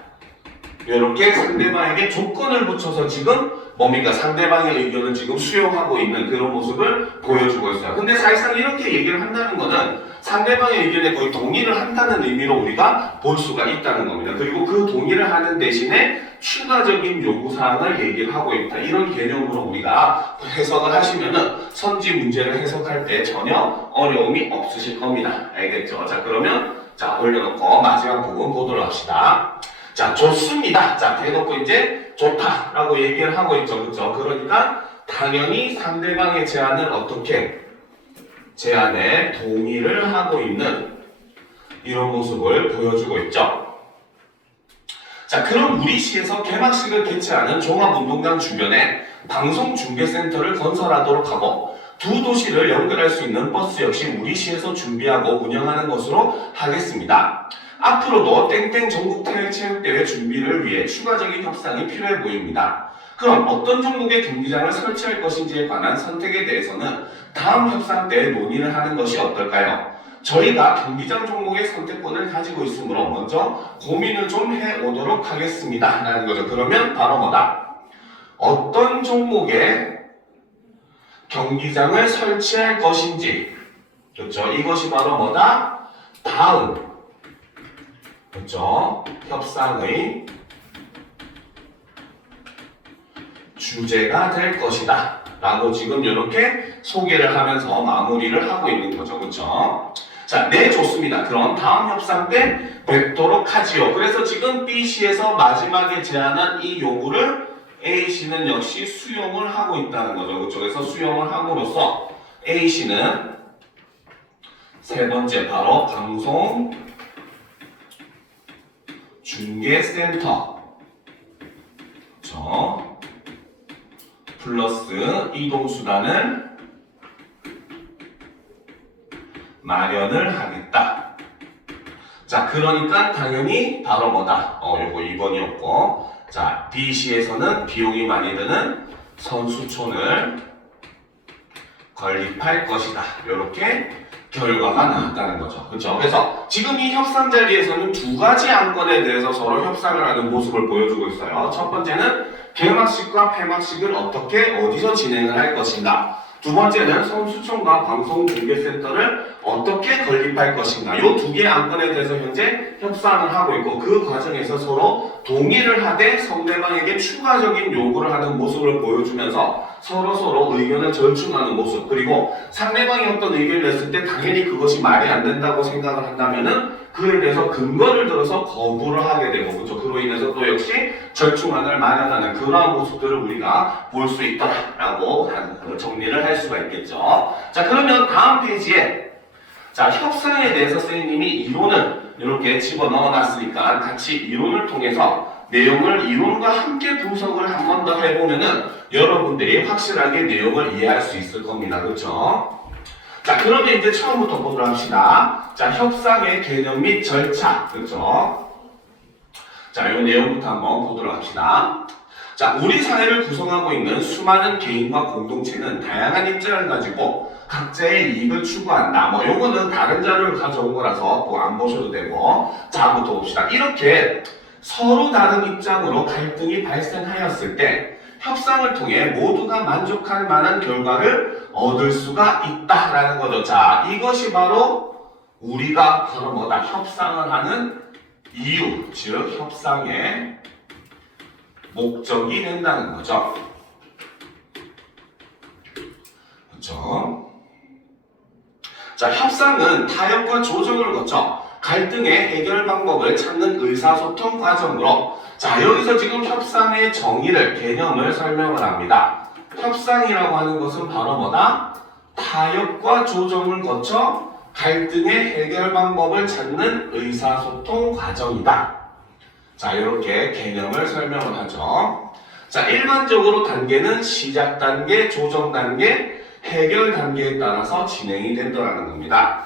이렇게 상대방에게 조건을 붙여서 지금 뭡니까? 상대방의 의견을 지금 수용하고 있는 그런 모습을 보여주고 있어요. 근데 사실상 이렇게 얘기를 한다는 것은 상대방의 의견에 거의 동의를 한다는 의미로 우리가 볼 수가 있다는 겁니다. 그리고 그 동의를 하는 대신에 추가적인 요구사항을 얘기를 하고 있다. 이런 개념으로 우리가 해석을 하시면은 선지 문제를 해석할 때 전혀 어려움이 없으실 겁니다. 알겠죠? 자, 그러면 자, 올려놓고 마지막 부분 보도록 합시다. 자, 좋습니다. 자, 대놓고 이제 좋다라고 얘기를 하고 있죠. 그렇죠? 그러니까 당연히 상대방의 제안을 어떻게 제안에 동의를 하고 있는 이런 모습을 보여주고 있죠. 자, 그럼 우리 시에서 개막식을 개최하는 종합운동장 주변에 방송중계센터를 건설하도록 하고 두 도시를 연결할 수 있는 버스 역시 우리 시에서 준비하고 운영하는 것으로 하겠습니다. 앞으로도 땡땡 전국체육대회 준비를 위해 추가적인 협상이 필요해 보입니다. 그럼 어떤 종목의 경기장을 설치할 것인지에 관한 선택에 대해서는 다음 협상 때 논의를 하는 것이 어떨까요? 저희가 경기장 종목의 선택권을 가지고 있으므로 먼저 고민을 좀 해오도록 하겠습니다. 라는 거죠. 그러면 바로 뭐다? 어떤 종목의 경기장을 설치할 것인지, 그렇죠? 이것이 바로 뭐다? 다음, 그렇죠? 협상의 주제가 될 것이다 라고 지금 이렇게 소개를 하면서 마무리를 하고 있는 거죠. 그렇죠? 자, 네, 좋습니다. 그럼 다음 협상 때 뵙도록 하지요. 그래서 지금 B씨에서 마지막에 제안한 이 요구를 A씨는 역시 수용을 하고 있다는 거죠. 그렇죠? 그래서 수용을 함으로써 A씨는 세 번째 바로 방송 중계센터, 그렇죠? 플러스 이동수단을 마련을 하겠다. 자, 그러니까 당연히 바로 뭐다? 요거 2번이었고, 자, B씨에서는 비용이 많이 드는 선수촌을 건립할 것이다. 이렇게 결과가 나왔다는 거죠. 그렇죠? 그래서 지금 이 협상 자리에서는 두 가지 안건에 대해서 서로 협상을 하는 모습을 보여주고 있어요. 첫 번째는 개막식과 폐막식을 어떻게 어디서 진행을 할 것인가. 두 번째는 선수촌과 방송중계센터를 어떻게 건립할 것인가. 이 두 개의 안건에 대해서 현재 협상을 하고 있고 그 과정에서 서로 동의를 하되 상대방에게 추가적인 요구를 하는 모습을 보여주면서 서로 의견을 절충하는 모습, 그리고 상대방이 어떤 의견을 냈을 때 당연히 그것이 말이 안 된다고 생각을 한다면은 그에 대해서 근거를 들어서 거부를 하게 되고, 그렇죠? 그로 인해서 또 역시 절충안을 마련하는 그러한 모습들을 우리가 볼 수 있다라고 정리를 할 수가 있겠죠. 자, 그러면 다음 페이지에 자, 협상에 대해서 선생님이 이론을 이렇게 집어넣어 놨으니까 같이 이론을 통해서 내용을 이론과 함께 분석을 한 번 더 해보면은 여러분들이 확실하게 내용을 이해할 수 있을 겁니다. 그렇죠? 자, 그러면 이제 처음부터 보도록 합시다. 자, 협상의 개념 및 절차. 그렇죠? 자, 이 내용부터 한번 보도록 합시다. 자, 우리 사회를 구성하고 있는 수많은 개인과 공동체는 다양한 입장을 가지고 각자의 이익을 추구한다. 뭐 요거는 다른 자료를 가져온 거라서 뭐 안 보셔도 되고. 자, 한번 더 봅시다. 이렇게 서로 다른 입장으로 갈등이 발생하였을 때 협상을 통해 모두가 만족할 만한 결과를 얻을 수가 있다라는 거죠. 자, 이것이 바로 우리가 바로 뭐다? 협상을 하는 이유, 즉 협상의 목적이 된다는 거죠. 그렇죠? 자, 협상은 타협과 조정을 거쳐 갈등의 해결 방법을 찾는 의사소통 과정으로, 자, 여기서 지금 협상의 정의를, 개념을 설명을 합니다. 협상이라고 하는 것은 바로 뭐다? 타협과 조정을 거쳐 갈등의 해결 방법을 찾는 의사소통 과정이다. 자, 이렇게 개념을 설명을 하죠. 자, 일반적으로 단계는 시작 단계, 조정 단계, 해결 단계에 따라서 진행이 된다는 겁니다.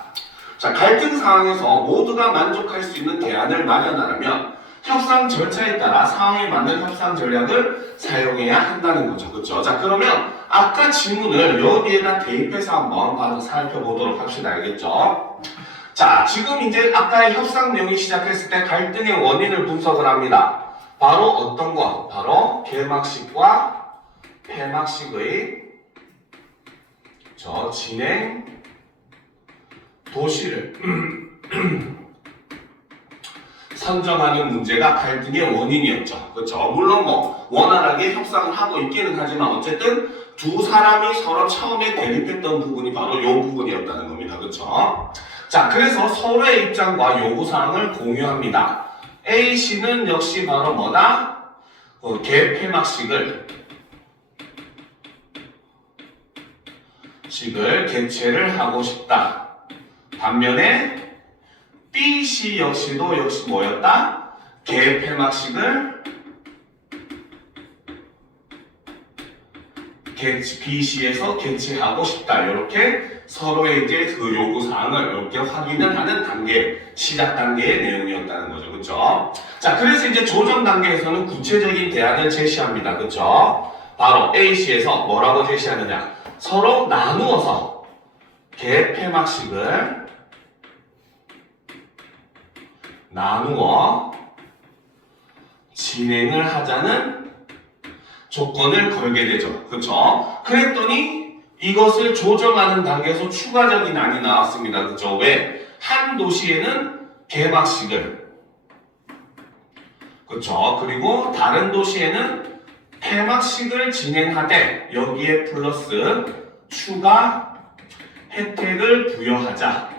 자, 갈등 상황에서 모두가 만족할 수 있는 대안을 마련하려면 협상 절차에 따라 상황에 맞는 협상 전략을 사용해야 한다는 거죠. 그렇죠? 자, 그러면 아까 질문을 여기에다 대입해서 한번 봐서 살펴보도록 합시다. 알겠죠? 자, 지금 이제 아까의 협상 내용이 시작했을 때 갈등의 원인을 분석을 합니다. 바로 어떤 것? 바로 개막식과 폐막식의 진행 도시를 선정하는 문제가 갈등의 원인이었죠. 그렇죠? 물론 뭐 원활하게 협상을 하고 있기는 하지만 어쨌든 두 사람이 서로 처음에 대립했던 부분이 바로 이 부분이었다는 겁니다. 그렇죠? 자, 그래서 서로의 입장과 요구사항을 공유합니다. A씨는 역시 바로 뭐다? 개폐막식을 개최를 하고 싶다. 반면에 B씨 역시도 뭐였다? 개폐막식을 BC에서 개최하고 싶다. 이렇게 서로의 이제 그 요구 사항을 이렇게 확인을 하는 단계, 시작 단계의 내용이었다는 거죠. 그렇죠? 자, 그래서 이제 조정 단계에서는 구체적인 대안을 제시합니다. 그렇죠? 바로 A씨에서 뭐라고 제시하느냐? 서로 나누어서 개폐막식을 나누어 진행을 하자는 조건을 걸게 되죠. 그렇죠? 그랬더니 이것을 조정하는 단계에서 추가적인 안이 나왔습니다. 그렇죠? 왜? 한 도시에는 개막식을, 그렇죠? 그리고 다른 도시에는 폐막식을 진행하되 여기에 플러스 추가 혜택을 부여하자.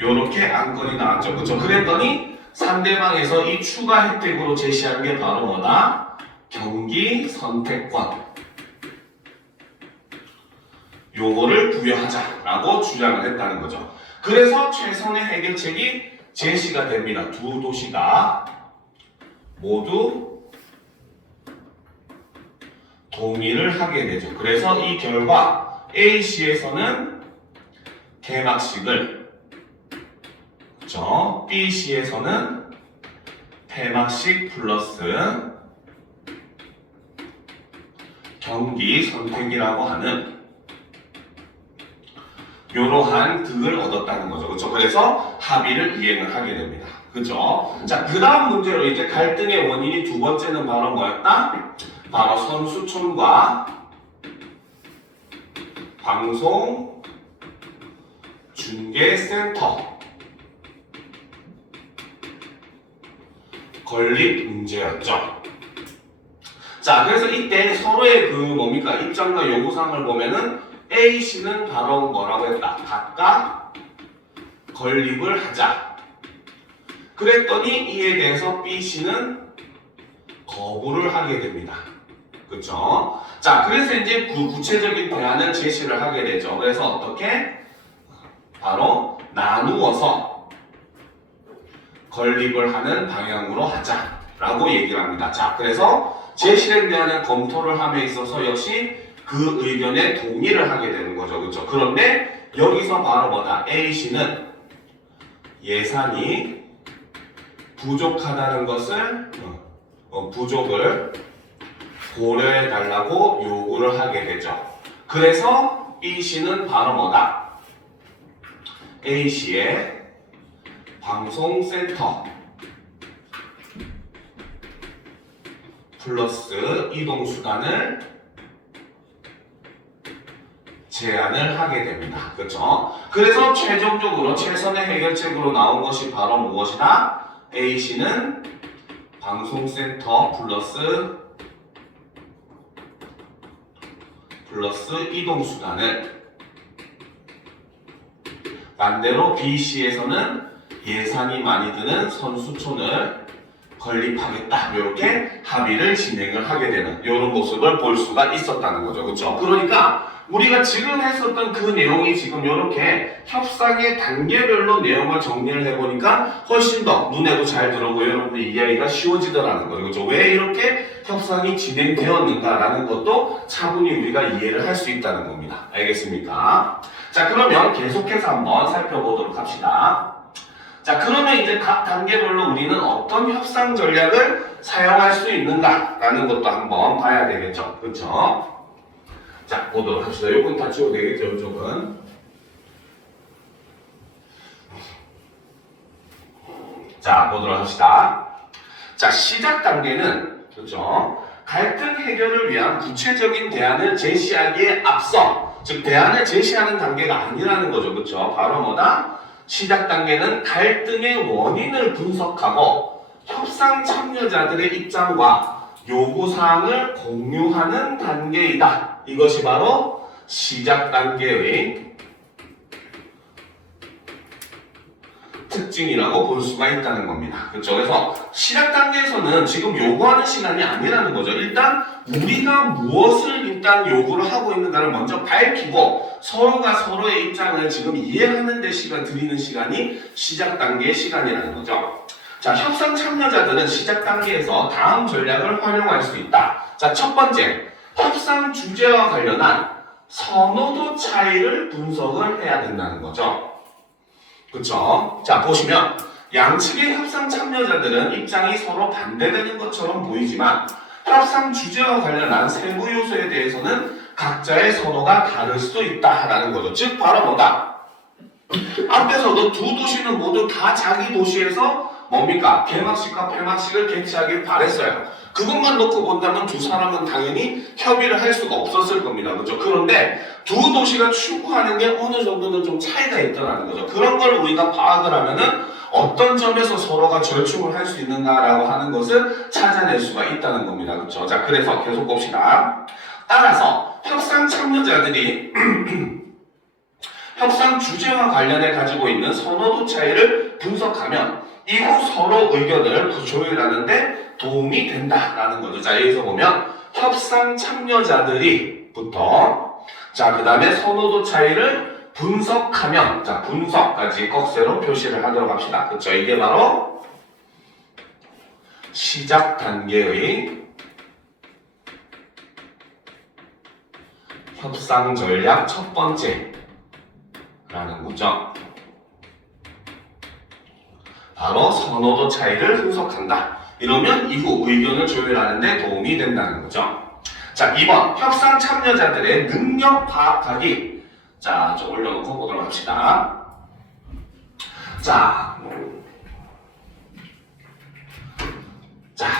요렇게 안건이 나왔죠. 그렇죠? 그랬더니 상대방에서 이 추가 혜택으로 제시한 게 바로 뭐다? 경기 선택권. 요거를 부여하자라고 주장을 했다는 거죠. 그래서 최선의 해결책이 제시가 됩니다. 두 도시가 모두 동의를 하게 되죠. 그래서 이 결과 A시에서는 개막식을, 그렇죠? B시에서는 폐막식 플러스 경기 선택이라고 하는 이러한 득을 얻었다는 거죠. 그렇죠? 그래서 합의를 이행을 하게 됩니다. 그렇죠? 자, 그 다음 문제로 이제 갈등의 원인이 두 번째는 바로 뭐였다? 바로 선수촌과 방송 중계센터 건립 문제였죠. 자, 그래서 이때 서로의 그 뭡니까? 입장과 요구사항을 보면은 A씨는 바로 뭐라고 했다? 각각 건립을 하자. 그랬더니 이에 대해서 B씨는 거부를 하게 됩니다. 그렇죠? 자, 그래서 이제 구체적인 대안을 제시를 하게 되죠. 그래서 어떻게? 바로 나누어서 건립을 하는 방향으로 하자라고 얘기를 합니다. 자, 그래서 제시된 대안을 검토를 함에 있어서 역시 그 의견에 동의를 하게 되는 거죠. 그렇죠? 그런데 여기서 바로 뭐다? A씨는 예산이 부족하다는 것을 부족을 고려해 달라고 요구를 하게 되죠. 그래서 B씨는 바로 뭐다? A씨의 방송센터 플러스 이동수단을 제안을 하게 됩니다. 그렇죠? 그래서 최종적으로 최선의 해결책으로 나온 것이 바로 무엇이다? A씨는 방송센터 플러스 이동수단을, 반대로 B씨에서는 예산이 많이 드는 선수촌을 건립하겠다. 이렇게 합의를 진행을 하게 되는 이런 모습을 볼 수가 있었다는 거죠. 그렇죠? 그러니까 우리가 지금 했었던 그 내용이 지금 이렇게 협상의 단계별로 내용을 정리를 해보니까 훨씬 더 눈에도 잘 들어오고 여러분들 이해하기가 쉬워지더라는 거죠. 그렇죠? 왜 이렇게 협상이 진행되었는가라는 것도 차분히 우리가 이해를 할 수 있다는 겁니다. 알겠습니까? 자, 그러면 계속해서 한번 살펴보도록 합시다. 자, 그러면 이제 각 단계별로 우리는 어떤 협상 전략을 사용할 수 있는가라는 것도 한번 봐야 되겠죠. 그렇죠? 자, 보도록 합시다. 요건 다 지워도 되겠죠, 이쪽은. 자, 보도록 합시다. 자, 시작 단계는, 그렇죠? 갈등 해결을 위한 구체적인 대안을 제시하기에 앞서, 즉, 대안을 제시하는 단계가 아니라는 거죠. 그렇죠? 바로 뭐다? 시작 단계는 갈등의 원인을 분석하고 협상 참여자들의 입장과 요구사항을 공유하는 단계이다. 이것이 바로 시작 단계의 특징이라고 볼 수가 있다는 겁니다. 그렇죠? 그래서 시작 단계에서는 지금 요구하는 시간이 아니라는 거죠. 일단 우리가 무엇을 일단 요구를 하고 있는가를 먼저 밝히고 서로가 서로의 입장을 지금 이해하는 데 시간 드리는 시간이 시작 단계의 시간이라는 거죠. 자, 협상 참여자들은 시작 단계에서 다음 전략을 활용할 수 있다. 자, 첫 번째, 협상 주제와 관련한 선호도 차이를 분석을 해야 된다는 거죠. 그쵸? 자, 보시면 양측의 협상 참여자들은 입장이 서로 반대되는 것처럼 보이지만 협상 주제와 관련한 세부 요소에 대해서는 각자의 선호가 다를 수도 있다라는 거죠. 즉 바로 뭐다? 앞에서도 두 도시는 모두 다 자기 도시에서 뭡니까? 개막식과 폐막식을 개최하길 바랬어요. 그것만 놓고 본다면 두 사람은 당연히 협의를 할 수가 없었을 겁니다. 그렇죠? 그런데 두 도시가 추구하는 게 어느 정도는 좀 차이가 있더라는 거죠. 그런 걸 우리가 파악을 하면은 어떤 점에서 서로가 절충을 할 수 있는가라고 하는 것을 찾아낼 수가 있다는 겁니다. 그렇죠? 자, 그래서 계속 봅시다. 따라서 협상 참여자들이 협상 주제와 관련해 가지고 있는 선호도 차이를 분석하면 이후 서로 의견을 조율하는데 도움이 된다라는 거죠. 자, 여기서 보면 협상 참여자들이부터 자, 그 다음에 선호도 차이를 분석하면 자, 분석까지 꺽쇠로 표시를 하도록 합시다. 그렇죠? 이게 바로 시작 단계의 협상 전략 첫 번째 라는 거죠. 바로 선호도 차이를 분석한다. 이러면 이후 의견을 조율하는 데 도움이 된다는 거죠. 자, 2번 협상 참여자들의 능력 파악하기. 자, 좀 올려놓고 보도록 합시다. 자,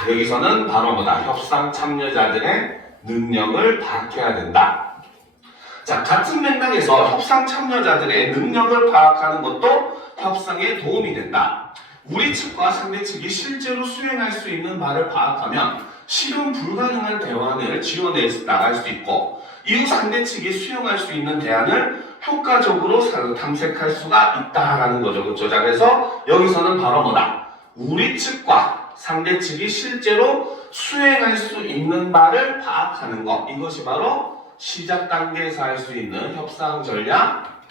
여기서는 바로 뭐다? 협상 참여자들의 능력을 파악해야 된다. 자, 같은 맥락에서 협상 참여자들의 능력을 파악하는 것도 협상에 도움이 된다. 우리 측과 상대 측이 실제로 수행할 수 있는 바를 파악하면 실현 불가능한 대안을 지원해 나갈 수 있고 이후 상대 측이 수용할 수 있는 대안을 효과적으로 탐색할 수가 있다라는 거죠. 그렇죠? 자, 그래서 여기서는 바로 뭐다? 우리 측과 상대 측이 실제로 수행할 수 있는 바를 파악하는 것. 이것이 바로 시작 단계에서 할 수 있는 협상 전략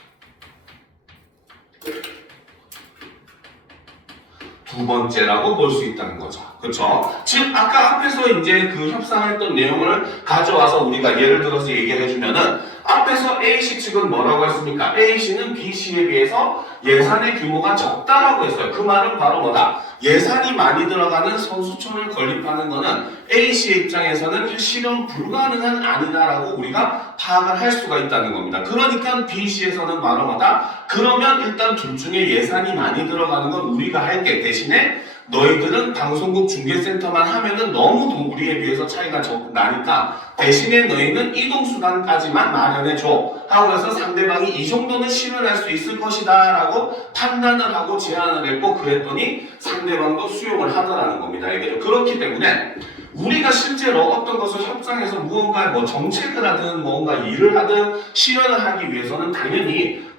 두 번째라고 볼 수 있다는 거죠. 그렇죠? 즉 아까 앞에서 이제 그 협상했던 내용을 가져와서 우리가 예를 들어서 얘기를 해주면은 앞에서 A씨 측은 뭐라고 했습니까? A씨는 B씨에 비해서 예산의 규모가 적다라고 했어요. 그 말은 바로 뭐다? 예산이 많이 들어가는 선수촌을 건립하는 거는 A씨의 입장에서는 실현 불가능한 아니다라고 우리가 파악을 할 수가 있다는 겁니다. 그러니까 B씨에서는 바로 뭐다? 그러면 일단 둘 중에 예산이 많이 들어가는 건 우리가 할게. 대신에 너희들은 방송국 중개센터만 하면은 너무 우리에 비해서 차이가 나니까 대신에 너희는 이동수단까지만 마련해줘 하고 해서 상대방이 이 정도는 실현할 수 있을 것이다 라고 판단을 하고 제안을 했고 그랬더니 상대방도 수용을 하더라는 겁니다. 이게 그렇기 때문에 우리가 실제로 어떤 것을 협상해서 무언가 뭐 정책을 하든 뭔가 일을 하든 실현을 하기 위해서는 당연히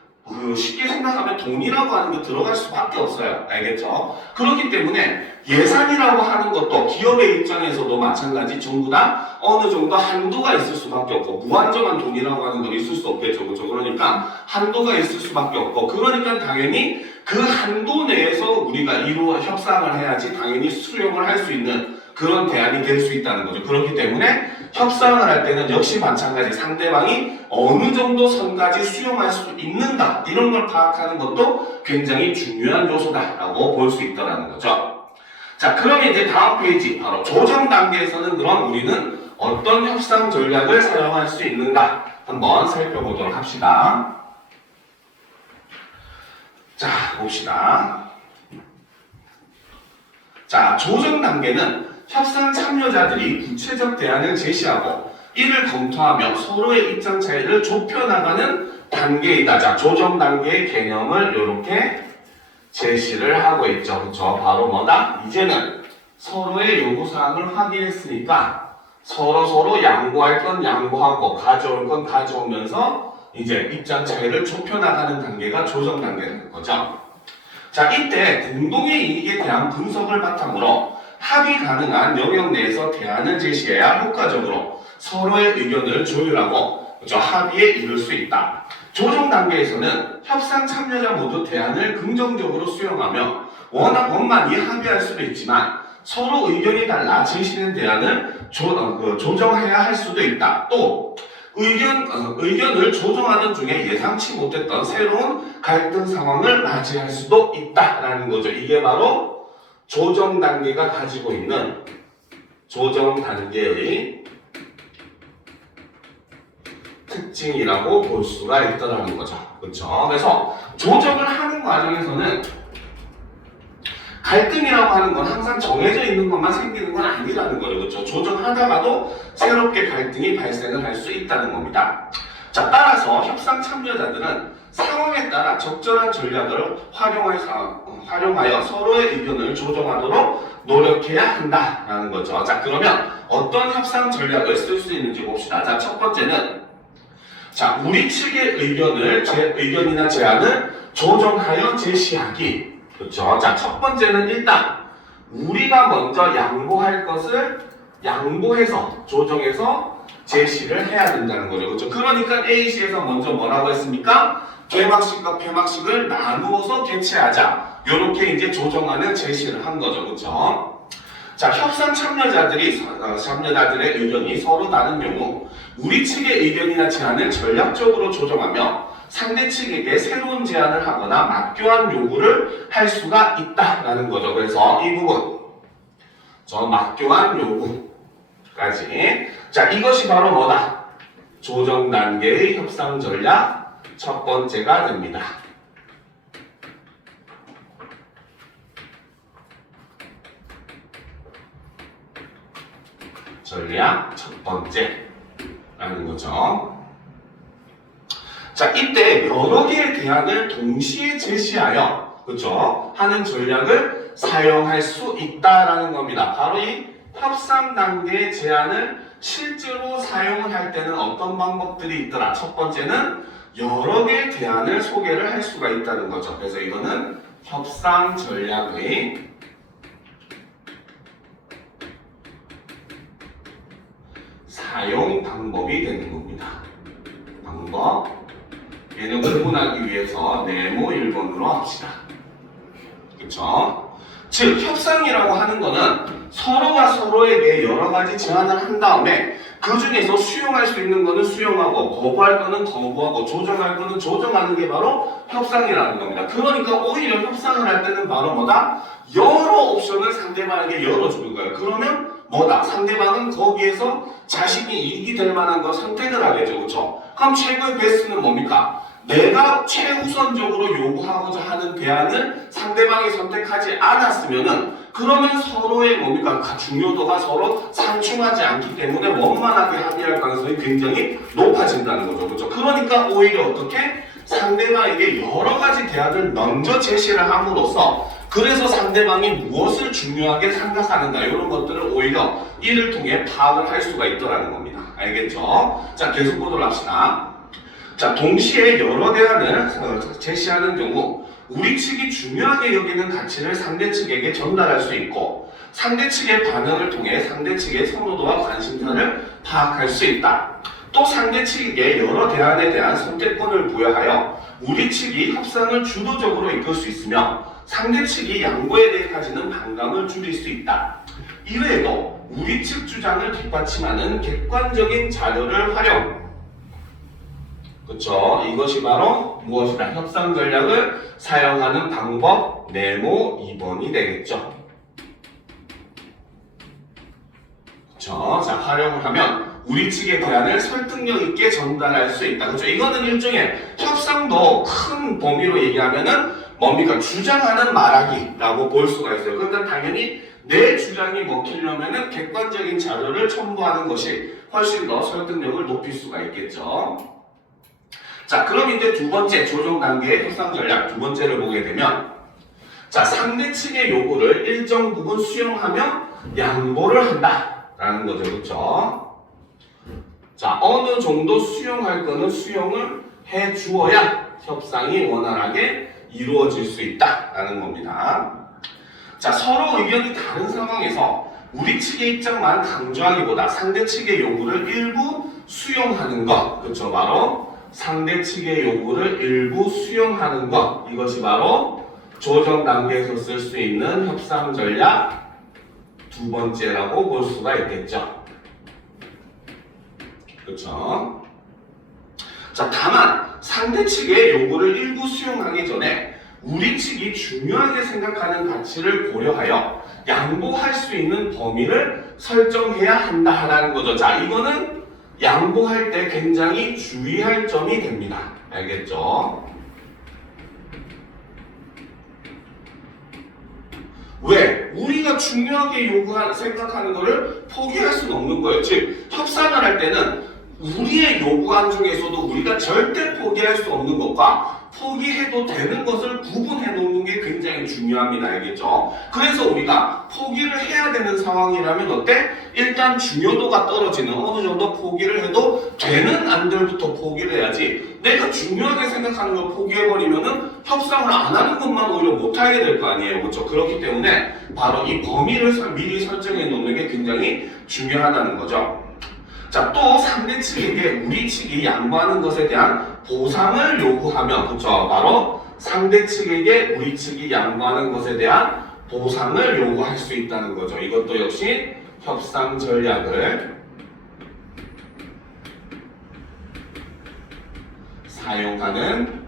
쉽게 생각하면 돈이라고 하는 게 들어갈 수밖에 없어요. 알겠죠? 그렇기 때문에 예산이라고 하는 것도 기업의 입장에서도 마찬가지 전부 다 어느 정도 한도가 있을 수밖에 없고 무한정한 돈이라고 하는 건 있을 수 없겠죠. 그렇죠? 그러니까 한도가 있을 수밖에 없고 그러니까 당연히 그 한도 내에서 우리가 협상을 해야지 당연히 수용을 할 수 있는 그런 대안이 될 수 있다는 거죠. 그렇기 때문에 협상을 할 때는 역시 마찬가지 상대방이 어느 정도 선까지 수용할 수 있는가 이런 걸 파악하는 것도 굉장히 중요한 요소다라고 볼 수 있다는 거죠. 자, 그럼 이제 다음 페이지 바로 조정 단계에서는 그럼 우리는 어떤 협상 전략을 사용할 수 있는가 한번 살펴보도록 합시다. 자, 봅시다. 자, 조정 단계는 협상 참여자들이 구체적 대안을 제시하고 이를 검토하며 서로의 입장 차이를 좁혀나가는 단계이다. 자, 조정 단계의 개념을 이렇게 제시를 하고 있죠. 그렇죠? 바로 뭐다? 이제는 서로의 요구사항을 확인했으니까 서로 양보할 건 양보하고 가져올 건 가져오면서 이제 입장 차이를 좁혀나가는 단계가 조정 단계라는 거죠. 자, 이때 공동의 이익에 대한 분석을 바탕으로 합의 가능한 영역 내에서 대안을 제시해야 효과적으로 서로의 의견을 조율하고 합의에 이를 수 있다. 조정 단계에서는 협상 참여자 모두 대안을 긍정적으로 수용하며 원만히 합의할 수도 있지만 서로 의견이 달라 제시된 대안을 조정해야 할 수도 있다. 또 의견을 조정하는 중에 예상치 못했던 새로운 갈등 상황을 맞이할 수도 있다라는 거죠. 이게 바로 조정 단계가 가지고 있는 조정 단계의 특징이라고 볼 수가 있다는 거죠. 그렇죠? 그래서 조정을 하는 과정에서는 갈등이라고 하는 건 항상 정해져 있는 것만 생기는 건 아니라는 거죠. 그렇죠? 조정하다가도 새롭게 갈등이 발생을 할 수 있다는 겁니다. 자, 따라서 협상 참여자들은 상황에 따라 적절한 전략을 활용하여 서로의 의견을 조정하도록 노력해야 한다라는 거죠. 자, 그러면 어떤 협상 전략을 쓸 수 있는지 봅시다. 자, 첫 번째는 자, 우리 측의 의견이나 제안을 조정하여 제시하기. 그렇죠. 자, 첫 번째는 일단 우리가 먼저 양보할 것을 양보해서 조정해서 제시를 해야 된다는 거죠. 그렇죠. 그러니까 A시에서 먼저 뭐라고 했습니까? 개막식과 폐막식을 나누어서 개최하자. 이렇게 이제 조정하는 제시를 한 거죠. 그렇죠. 자, 협상 참여자들의 의견이 서로 다른 경우 우리 측의 의견이나 제안을 전략적으로 조정하며 상대 측에게 새로운 제안을 하거나 맞교환 요구를 할 수가 있다라는 거죠. 그래서 이 부분, 맞교환 요구까지. 자, 이것이 바로 뭐다? 조정 단계의 협상 전략 첫 번째가 됩니다. 전략 첫 번째라는 거죠. 자, 이때 여러 개의 대안을 동시에 제시하여 그렇죠? 하는 전략을 사용할 수 있다라는 겁니다. 바로 이 협상 단계의 제안을 실제로 사용을 할 때는 어떤 방법들이 있더라? 첫 번째는 여러 개의 대안을 소개를 할 수가 있다는 거죠. 그래서 이거는 협상 전략의 사용 방법이 되는 겁니다. 방법. 얘는 구분하기 위해서 네모 1번으로 합시다. 그렇죠? 즉 협상이라고 하는 거는 서로가 서로에게 여러 가지 제안을 한 다음에 그 중에서 수용할 수 있는 거는 수용하고 거부할 거는 거부하고 조정할 거는 조정하는 게 바로 협상이라는 겁니다. 그러니까 오히려 협상을 할 때는 바로 뭐다? 여러 옵션을 상대방에게 열어주는 거예요. 그러면 뭐다? 상대방은 거기에서 자신이 이익이 될 만한 걸 선택을 하겠죠. 그렇죠? 그럼 최고의 베스트는 뭡니까? 내가 최우선적으로 요구하고자 하는 대안을 상대방이 선택하지 않았으면은 그러면 서로의 뭡니까? 중요도가 서로 상충하지 않기 때문에 원만하게 합의할 가능성이 굉장히 높아진다는 거죠. 그렇죠? 그러니까 오히려 어떻게? 상대방에게 여러 가지 대안을 먼저 제시를 함으로써 그래서 상대방이 무엇을 중요하게 생각하는가 이런 것들을 오히려 이를 통해 파악을 할 수가 있더라는 겁니다. 알겠죠? 자, 계속 보도록 합시다. 자, 동시에 여러 대안을 제시하는 경우 우리 측이 중요하게 여기는 가치를 상대 측에게 전달할 수 있고 상대 측의 반응을 통해 상대 측의 선호도와 관심사를 파악할 수 있다. 또 상대 측에게 여러 대안에 대한 선택권을 부여하여 우리 측이 협상을 주도적으로 이끌 수 있으며 상대 측이 양보에 대해 가지는 반감을 줄일 수 있다. 이외에도 우리 측 주장을 뒷받침하는 객관적인 자료를 활용. 그렇죠? 이것이 바로 무엇이다? 협상 전략을 사용하는 방법 네모 2번이 되겠죠. 그렇죠? 자, 활용을 하면 우리 측의 대안을 설득력 있게 전달할 수 있다. 그렇죠? 이거는 일종의 협상도 큰 범위로 얘기하면은 뭡니까? 주장하는 말하기라고 볼 수가 있어요. 그런데 당연히 내 주장이 먹히려면은 객관적인 자료를 첨부하는 것이 훨씬 더 설득력을 높일 수가 있겠죠. 자, 그럼 이제 두 번째 조정 단계의 협상 전략 두 번째를 보게 되면 자, 상대 측의 요구를 일정 부분 수용하며 양보를 한다라는 거죠. 그렇죠? 자, 어느 정도 수용할 거는 수용을 해 주어야 협상이 원활하게 이루어질 수 있다라는 겁니다. 자, 서로 의견이 다른 상황에서 우리 측의 입장만 강조하기보다 상대 측의 요구를 일부 수용하는 것, 그렇죠? 바로 상대 측의 요구를 일부 수용하는 것, 이것이 바로 조정 단계에서 쓸 수 있는 협상 전략 두 번째라고 볼 수가 있겠죠. 그렇죠? 자, 다만 상대 측의 요구를 일부 수용하기 전에 우리 측이 중요하게 생각하는 가치를 고려하여 양보할 수 있는 범위를 설정해야 한다라는 거죠. 자, 이거는 양보할 때 굉장히 주의할 점이 됩니다. 알겠죠? 왜? 우리가 중요하게 생각하는 것을 포기할 수는 없는 거예요. 즉, 협상을 할 때는 우리의 요구안 중에서도 우리가 절대 포기할 수 없는 것과 포기해도 되는 것을 구분해 놓는 게 굉장히 중요합니다. 알겠죠? 그래서 우리가 포기를 해야 되는 상황이라면 어때? 일단 중요도가 떨어지는 어느 정도 포기를 해도 되는 안들부터 포기를 해야지, 내가 중요하게 생각하는 걸 포기해버리면은 협상을 안 하는 것만 오히려 못하게 될 거 아니에요. 그렇죠? 그렇기 때문에 바로 이 범위를 미리 설정해 놓는 게 굉장히 중요하다는 거죠. 자, 또 상대 측에게 우리 측이 양보하는 것에 대한 보상을 요구하면, 그렇죠? 바로 상대 측에게 우리 측이 양보하는 것에 대한 보상을 요구할 수 있다는 거죠. 이것도 역시 협상 전략을 사용하는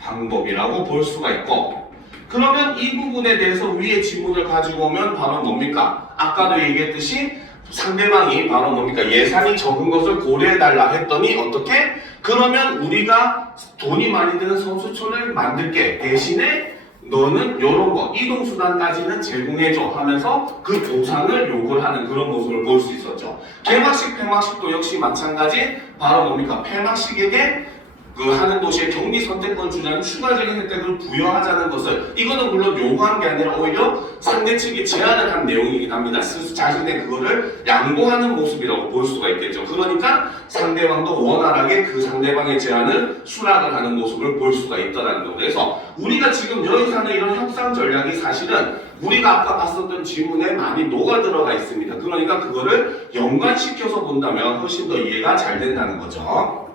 방법이라고 볼 수가 있고, 그러면 이 부분에 대해서 위에 지문을 가지고 오면 바로 뭡니까? 아까도 얘기했듯이 상대방이 바로 뭡니까? 예산이 적은 것을 고려해달라 했더니 어떻게? 그러면 우리가 돈이 많이 드는 선수촌을 만들게, 대신에 너는 요런 거 이동수단까지는 제공해줘 하면서 그 보상을 요구를 하는 그런 모습을 볼 수 있었죠. 개막식, 폐막식도 역시 마찬가지, 바로 뭡니까? 폐막식에게 그 하는 도시의 경비 선택권 주자는 추가적인 혜택을 부여하자는 것을, 이거는 물론 요구한 게 아니라 오히려 상대 측이 제안을 한 내용이긴 합니다. 자신의 그거를 양보하는 모습이라고 볼 수가 있겠죠. 그러니까 상대방도 원활하게 그 상대방의 제안을 수락을 하는 모습을 볼 수가 있다는 거죠. 그래서 우리가 지금 여기서 하는 이런 협상 전략이 사실은 우리가 아까 봤었던 질문에 많이 녹아 들어가 있습니다. 그러니까 그거를 연관시켜서 본다면 훨씬 더 이해가 잘 된다는 거죠.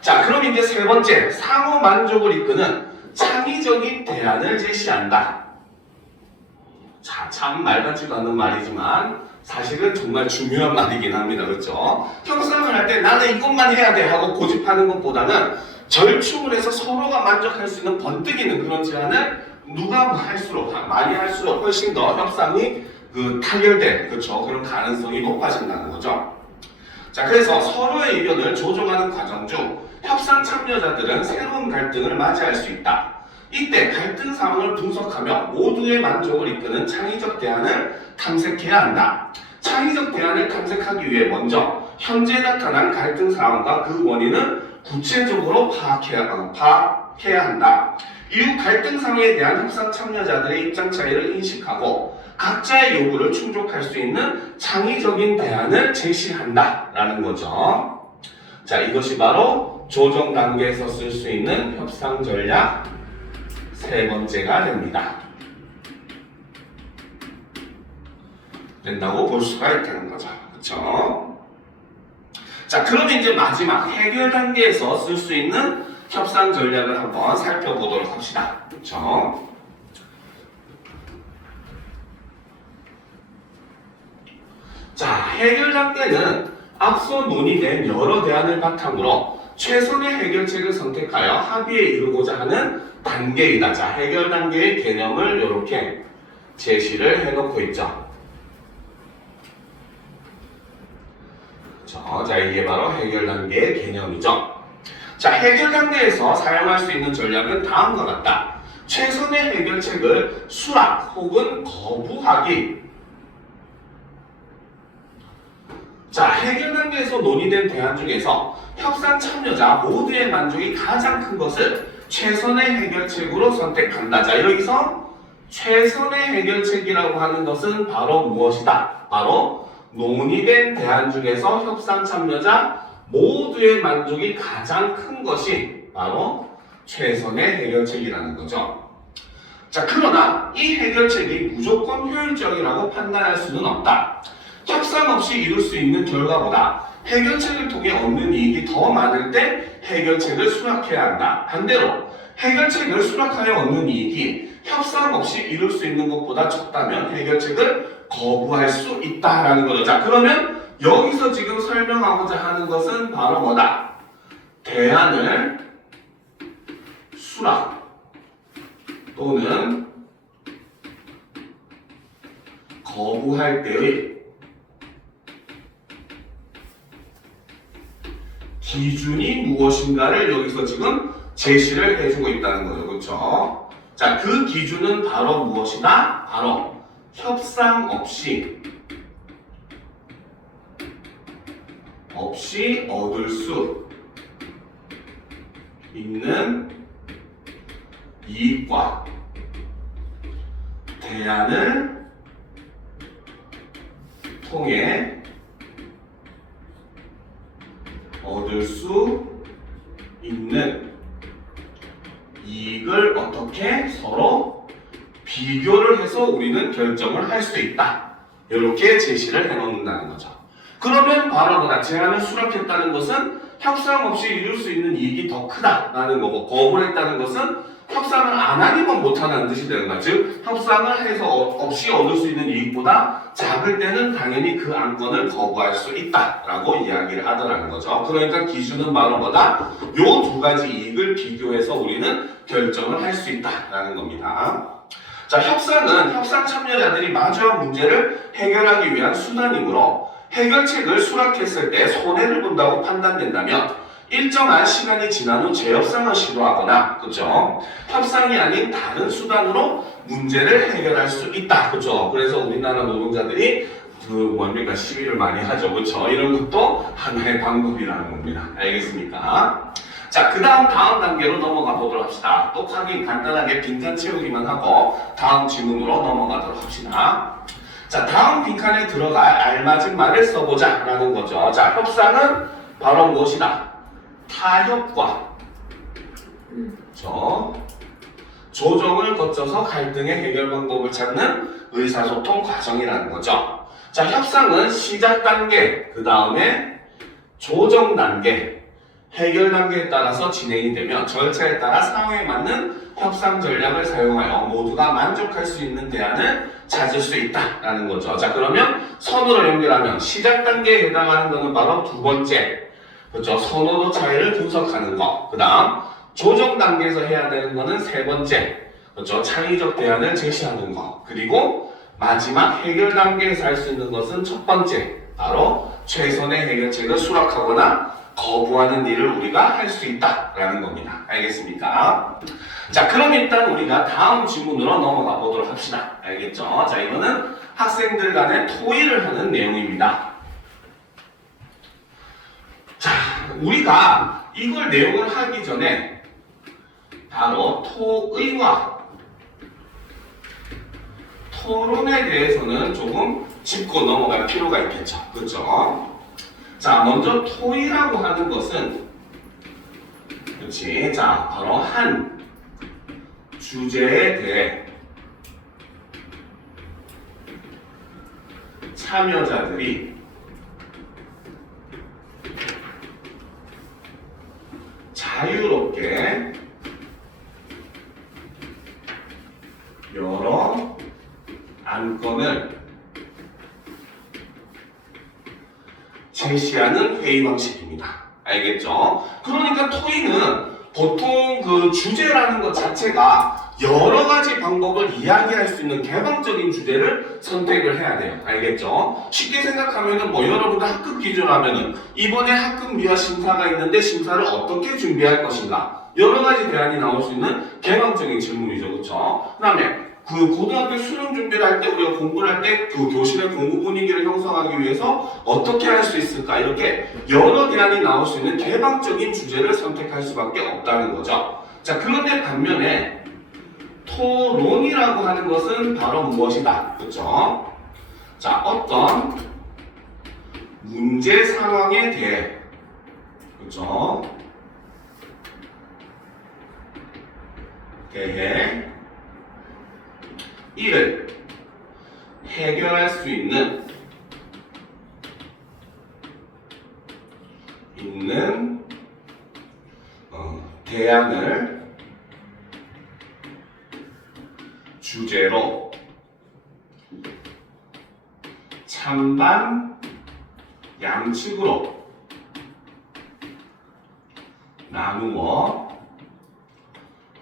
자, 그럼 이제 세 번째, 상호 만족을 이끄는 창의적인 대안을 제시한다. 자, 참 말 같지도 않은 말이지만 사실은 정말 중요한 말이긴 합니다. 그렇죠? 협상을 할 때 나는 이것만 해야 돼 하고 고집하는 것보다는 절충을 해서 서로가 만족할 수 있는 번뜩이는 그런 제안을 누가 많이 할수록 훨씬 더 협상이 타결된, 그렇죠? 그런 가능성이 높아진다는 거죠. 자, 그래서 서로의 의견을 조정하는 과정 중 협상 참여자들은 새로운 갈등을 맞이할 수 있다. 이때 갈등 상황을 분석하며 모두의 만족을 이끄는 창의적 대안을 탐색해야 한다. 창의적 대안을 탐색하기 위해 먼저 현재 나타난 갈등 상황과 그 원인을 구체적으로 파악해야 한다. 이후 갈등 상황에 대한 협상 참여자들의 입장 차이를 인식하고 각자의 요구를 충족할 수 있는 창의적인 대안을 제시한다 라는 거죠. 자, 이것이 바로 조정 단계에서 쓸 수 있는 협상 전략 세 번째가 됩니다. 된다고 볼 수가 있다는 거죠. 그렇죠? 자, 그럼 이제 마지막 해결 단계에서 쓸 수 있는 협상 전략을 한번 살펴보도록 합시다. 그렇죠? 자, 해결 단계는 앞서 논의된 여러 대안을 바탕으로 최선의 해결책을 선택하여 합의에 이르고자 하는 단계이다. 자, 해결 단계의 개념을 이렇게 제시를 해놓고 있죠. 자, 이게 바로 해결 단계의 개념이죠. 자, 해결 단계에서 사용할 수 있는 전략은 다음과 같다. 최선의 해결책을 수락 혹은 거부하기. 자, 해결 단계에서 논의된 대안 중에서 협상 참여자 모두의 만족이 가장 큰 것을 최선의 해결책으로 선택한다. 자, 여기서 최선의 해결책이라고 하는 것은 바로 무엇이다? 바로 논의된 대안 중에서 협상 참여자 모두의 만족이 가장 큰 것이 바로 최선의 해결책이라는 거죠. 자, 그러나 이 해결책이 무조건 효율적이라고 판단할 수는 없다. 협상 없이 이룰 수 있는 결과보다 해결책을 통해 얻는 이익이 더 많을 때 해결책을 수락해야 한다. 반대로 해결책을 수락하여 얻는 이익이 협상 없이 이룰 수 있는 것보다 적다면 해결책을 거부할 수 있다라는 거죠. 자, 그러면 여기서 지금 설명하고자 하는 것은 바로 뭐다? 대안을 수락 또는 거부할 때의 기준이 무엇인가를 여기서 지금 제시를 해주고 있다는 거죠. 그렇죠? 자, 그 기준은 바로 무엇이다? 바로 협상 없이 얻을 수 있는 이익과 대안을 통해 얻을 수 있는 이익을 어떻게 서로 비교를 해서 우리는 결정을 할 수 있다. 이렇게 제시를 해놓는다는 거죠. 그러면 바로 뭐다? 제안을 수락했다는 것은 협상 없이 이룰 수 있는 이익이 더 크다라는 거고, 거부를 했다는 것은 협상을 안 하기만 못하는 뜻이 되는 거야. 즉 협상을 해서 없이 얻을 수 있는 이익보다 작을 때는 당연히 그 안건을 거부할 수 있다라고 이야기를 하더라는 거죠. 그러니까 기준은 바로 뭐다? 요 두 가지 이익을 비교해서 우리는 결정을 할 수 있다라는 겁니다. 자, 협상은 협상 참여자들이 마주한 문제를 해결하기 위한 수단이므로 해결책을 수락했을 때 손해를 본다고 판단된다면 일정한 시간이 지난 후 재협상을 시도하거나, 그죠? 협상이 아닌 다른 수단으로 문제를 해결할 수 있다, 그죠? 그래서 우리나라 노동자들이 시위를 많이 하죠, 그죠? 이런 것도 하나의 방법이라는 겁니다. 알겠습니까? 자, 다음 단계로 넘어가 보도록 합시다. 또 확인 간단하게 빈칸 채우기만 하고 다음 질문으로 넘어가도록 합시다. 자, 다음 빈칸에 들어갈 알맞은 말을 써보자 라는 거죠. 자, 협상은 바로 무엇이다? 타협과 조정을 거쳐서 갈등의 해결 방법을 찾는 의사소통 과정이라는 거죠. 자, 협상은 시작 단계, 그 다음에 조정 단계, 해결 단계에 따라서 진행이 되며 절차에 따라 상황에 맞는 협상 전략을 사용하여 모두가 만족할 수 있는 대안을 찾을 수 있다라는 거죠. 자, 그러면 선으로 연결하면 시작 단계에 해당하는 것은 바로 두 번째, 그렇죠? 선호도 차이를 분석하는 거. 그 다음 조정 단계에서 해야 되는 거는 세 번째, 그렇죠? 창의적 대안을 제시하는 거. 그리고 마지막 해결 단계에서 할 수 있는 것은 첫 번째, 바로 최선의 해결책을 수락하거나 거부하는 일을 우리가 할 수 있다라는 겁니다. 알겠습니까? 자, 그럼 일단 우리가 다음 질문으로 넘어가 보도록 합시다. 알겠죠? 자, 이거는 학생들 간의 토의를 하는 내용입니다. 자, 우리가 이걸 내용을 하기 전에 바로 토의와 토론에 대해서는 조금 짚고 넘어갈 필요가 있겠죠. 그렇죠? 자, 먼저 토의라고 하는 것은, 그렇지? 자, 바로 한 주제에 대해 참여자들이 자유롭게 여러 안건을 제시하는 회의 방식입니다. 알겠죠? 그러니까 토의는 보통 그 주제라는 것 자체가 여러 가지 방법을 이야기할 수 있는 개방적인 주제를 선택을 해야 돼요. 알겠죠? 쉽게 생각하면은 여러분들 학급 기준 하면은 이번에 학급 미화 심사가 있는데 심사를 어떻게 준비할 것인가? 여러 가지 대안이 나올 수 있는 개방적인 질문이죠. 그렇죠? 그 다음에 그 고등학교 수능 준비를 할 때 우리가 공부를 할 때 그 교실의 공부 분위기를 형성하기 위해서 어떻게 할 수 있을까, 이렇게 여러 대안이 나올 수 있는 개방적인 주제를 선택할 수밖에 없다는 거죠. 자, 그런데 반면에 토론이라고 하는 것은 바로 무엇이다, 그렇죠? 자, 어떤 문제 상황에 그렇죠? 대해 이를 해결할 수 있는 대안을 주제로 찬반 양측으로 나누어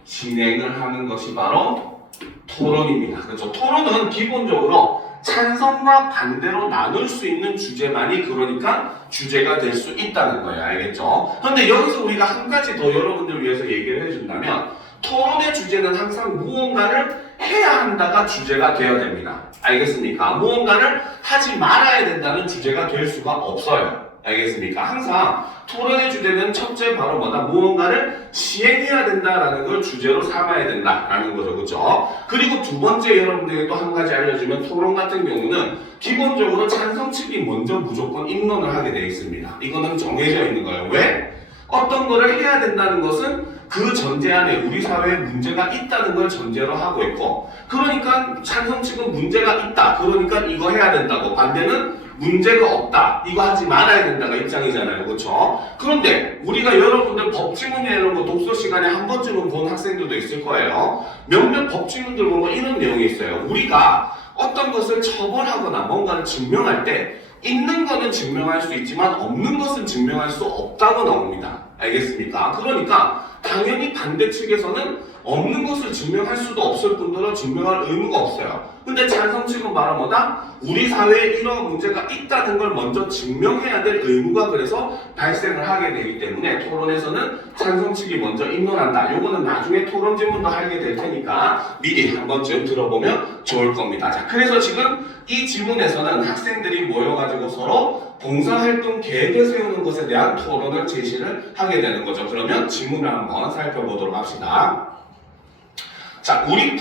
진행을 하는 것이 바로 토론입니다. 그렇죠? 토론은 기본적으로 찬성과 반대로 나눌 수 있는 주제만이 그러니까 주제가 될 수 있다는 거예요. 알겠죠? 그런데 여기서 우리가 한 가지 더 여러분들 위해서 얘기를 해준다면 토론의 주제는 항상 무언가를 해야 한다가 주제가 되어야 됩니다. 알겠습니까? 무언가를 하지 말아야 된다는 주제가 될 수가 없어요. 알겠습니까? 항상 토론의 주제는 첫째 바로 뭐다? 무언가를 시행해야 된다라는 걸 주제로 삼아야 된다라는 거죠. 그렇죠? 그리고 두 번째 여러분들에게 또 한 가지 알려주면 토론 같은 경우는 기본적으로 찬성 측이 먼저 무조건 입론을 하게 되어 있습니다. 이거는 정해져 있는 거예요. 왜? 어떤 거를 해야 된다는 것은 그 전제 안에 우리 사회에 문제가 있다는 걸 전제로 하고 있고, 그러니까 찬성 측은 문제가 있다. 그러니까 이거 해야 된다고. 반대는 문제가 없다. 이거 하지 말아야 된다가 입장이잖아요. 그렇죠? 그런데 우리가 여러분들 법지문이나 이런 거 독서 시간에 한 번쯤은 본 학생들도 있을 거예요. 몇몇 법지문들 보면 이런 내용이 있어요. 우리가 어떤 것을 처벌하거나 뭔가를 증명할 때 있는 거는 증명할 수 있지만 없는 것은 증명할 수 없다고 나옵니다. 알겠습니까? 그러니까 당연히 반대 측에서는 없는 것을 증명할 수도 없을 뿐더러 증명할 의무가 없어요. 근데 찬성 측은 바로 뭐다? 우리 사회에 이런 문제가 있다는 걸 먼저 증명해야 될 의무가 그래서 발생을 하게 되기 때문에 토론에서는 찬성 측이 먼저 입론한다. 요거는 나중에 토론 질문도 하게 될 테니까 미리 한 번쯤 들어보면 좋을 겁니다. 자, 그래서 지금 이 지문에서는 학생들이 모여가지고 서로 봉사활동 계획을 세우는 것에 대한 토론을 제시를 하게 되는 거죠. 그러면 지문을 한번 살펴보도록 합시다. 자, 우리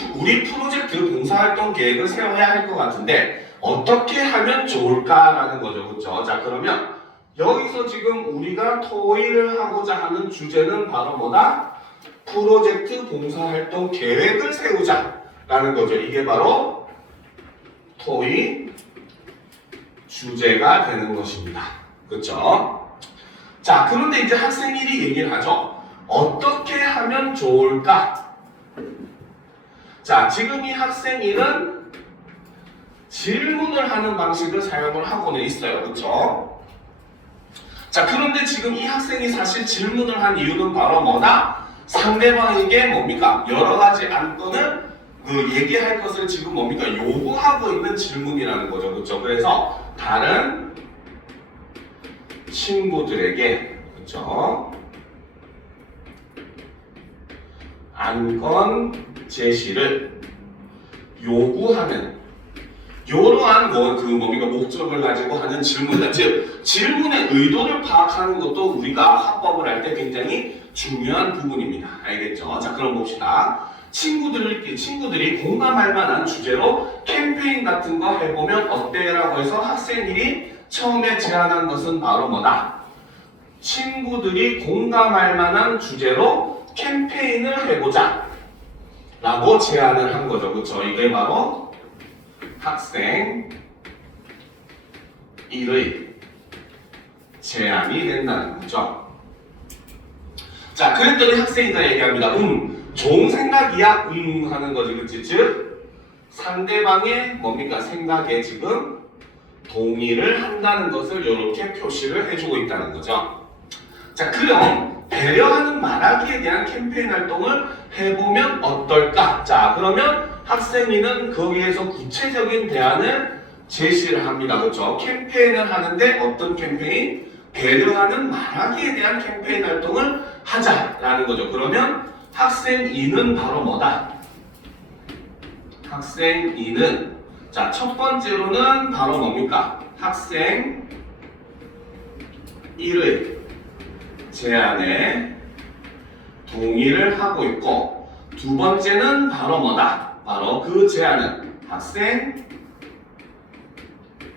프로젝트 봉사활동 계획을 세워야 할 것 같은데 어떻게 하면 좋을까라는 거죠. 그렇죠? 자, 그러면 여기서 지금 우리가 토의를 하고자 하는 주제는 바로 뭐다? 프로젝트 봉사활동 계획을 세우자라는 거죠. 이게 바로 토의 주제가 되는 것입니다. 그렇죠? 자, 그런데 이제 학생들이 얘기를 하죠. 어떻게 하면 좋을까? 자, 지금 이 학생일은 질문을 하는 방식을 사용을 하고는 있어요. 그렇죠? 자, 그런데 지금 이 학생이 사실 질문을 한 이유는 바로 뭐다? 상대방에게 뭡니까? 여러 가지 안건을 얘기할 것을 지금 뭡니까? 요구하고 있는 질문이라는 거죠. 그렇죠? 그래서 다른 친구들에게 그렇죠? 안건 제시를 요구하는 이러한 뭡니까? 목적을 가지고 하는 질문이다. 즉 질문의 의도를 파악하는 것도 우리가 학법을 할 때 굉장히 중요한 부분입니다. 알겠죠? 자, 그럼 봅시다. 친구들이 공감할 만한 주제로 캠페인 같은 거 해보면 어때? 라고 해서 학생들이 처음에 제안한 것은 바로 뭐다? 친구들이 공감할 만한 주제로 캠페인을 해보자 라고 제안을 한 거죠. 그렇죠? 이게 바로 학생 일의 제안이 된다는 거죠. 자, 그랬더니 학생이가 얘기합니다. 좋은 생각이야. 하는 거지. 그치? 즉 상대방의 뭡니까? 생각에 지금 동의를 한다는 것을 이렇게 표시를 해주고 있다는 거죠. 자, 그럼 배려하는 말하기에 대한 캠페인 활동을 해보면 어떨까? 자, 그러면 학생이는 거기에서 구체적인 대안을 제시를 합니다. 그렇죠? 캠페인을 하는데 어떤 캠페인? 배려하는 말하기에 대한 캠페인 활동을 하자라는 거죠. 그러면 학생 2는 바로 뭐다? 학생 2는 자, 첫 번째로는 바로 뭡니까? 학생 1의 제안에 동의를 하고 있고, 두 번째는 바로 뭐다? 바로 그 제안은 학생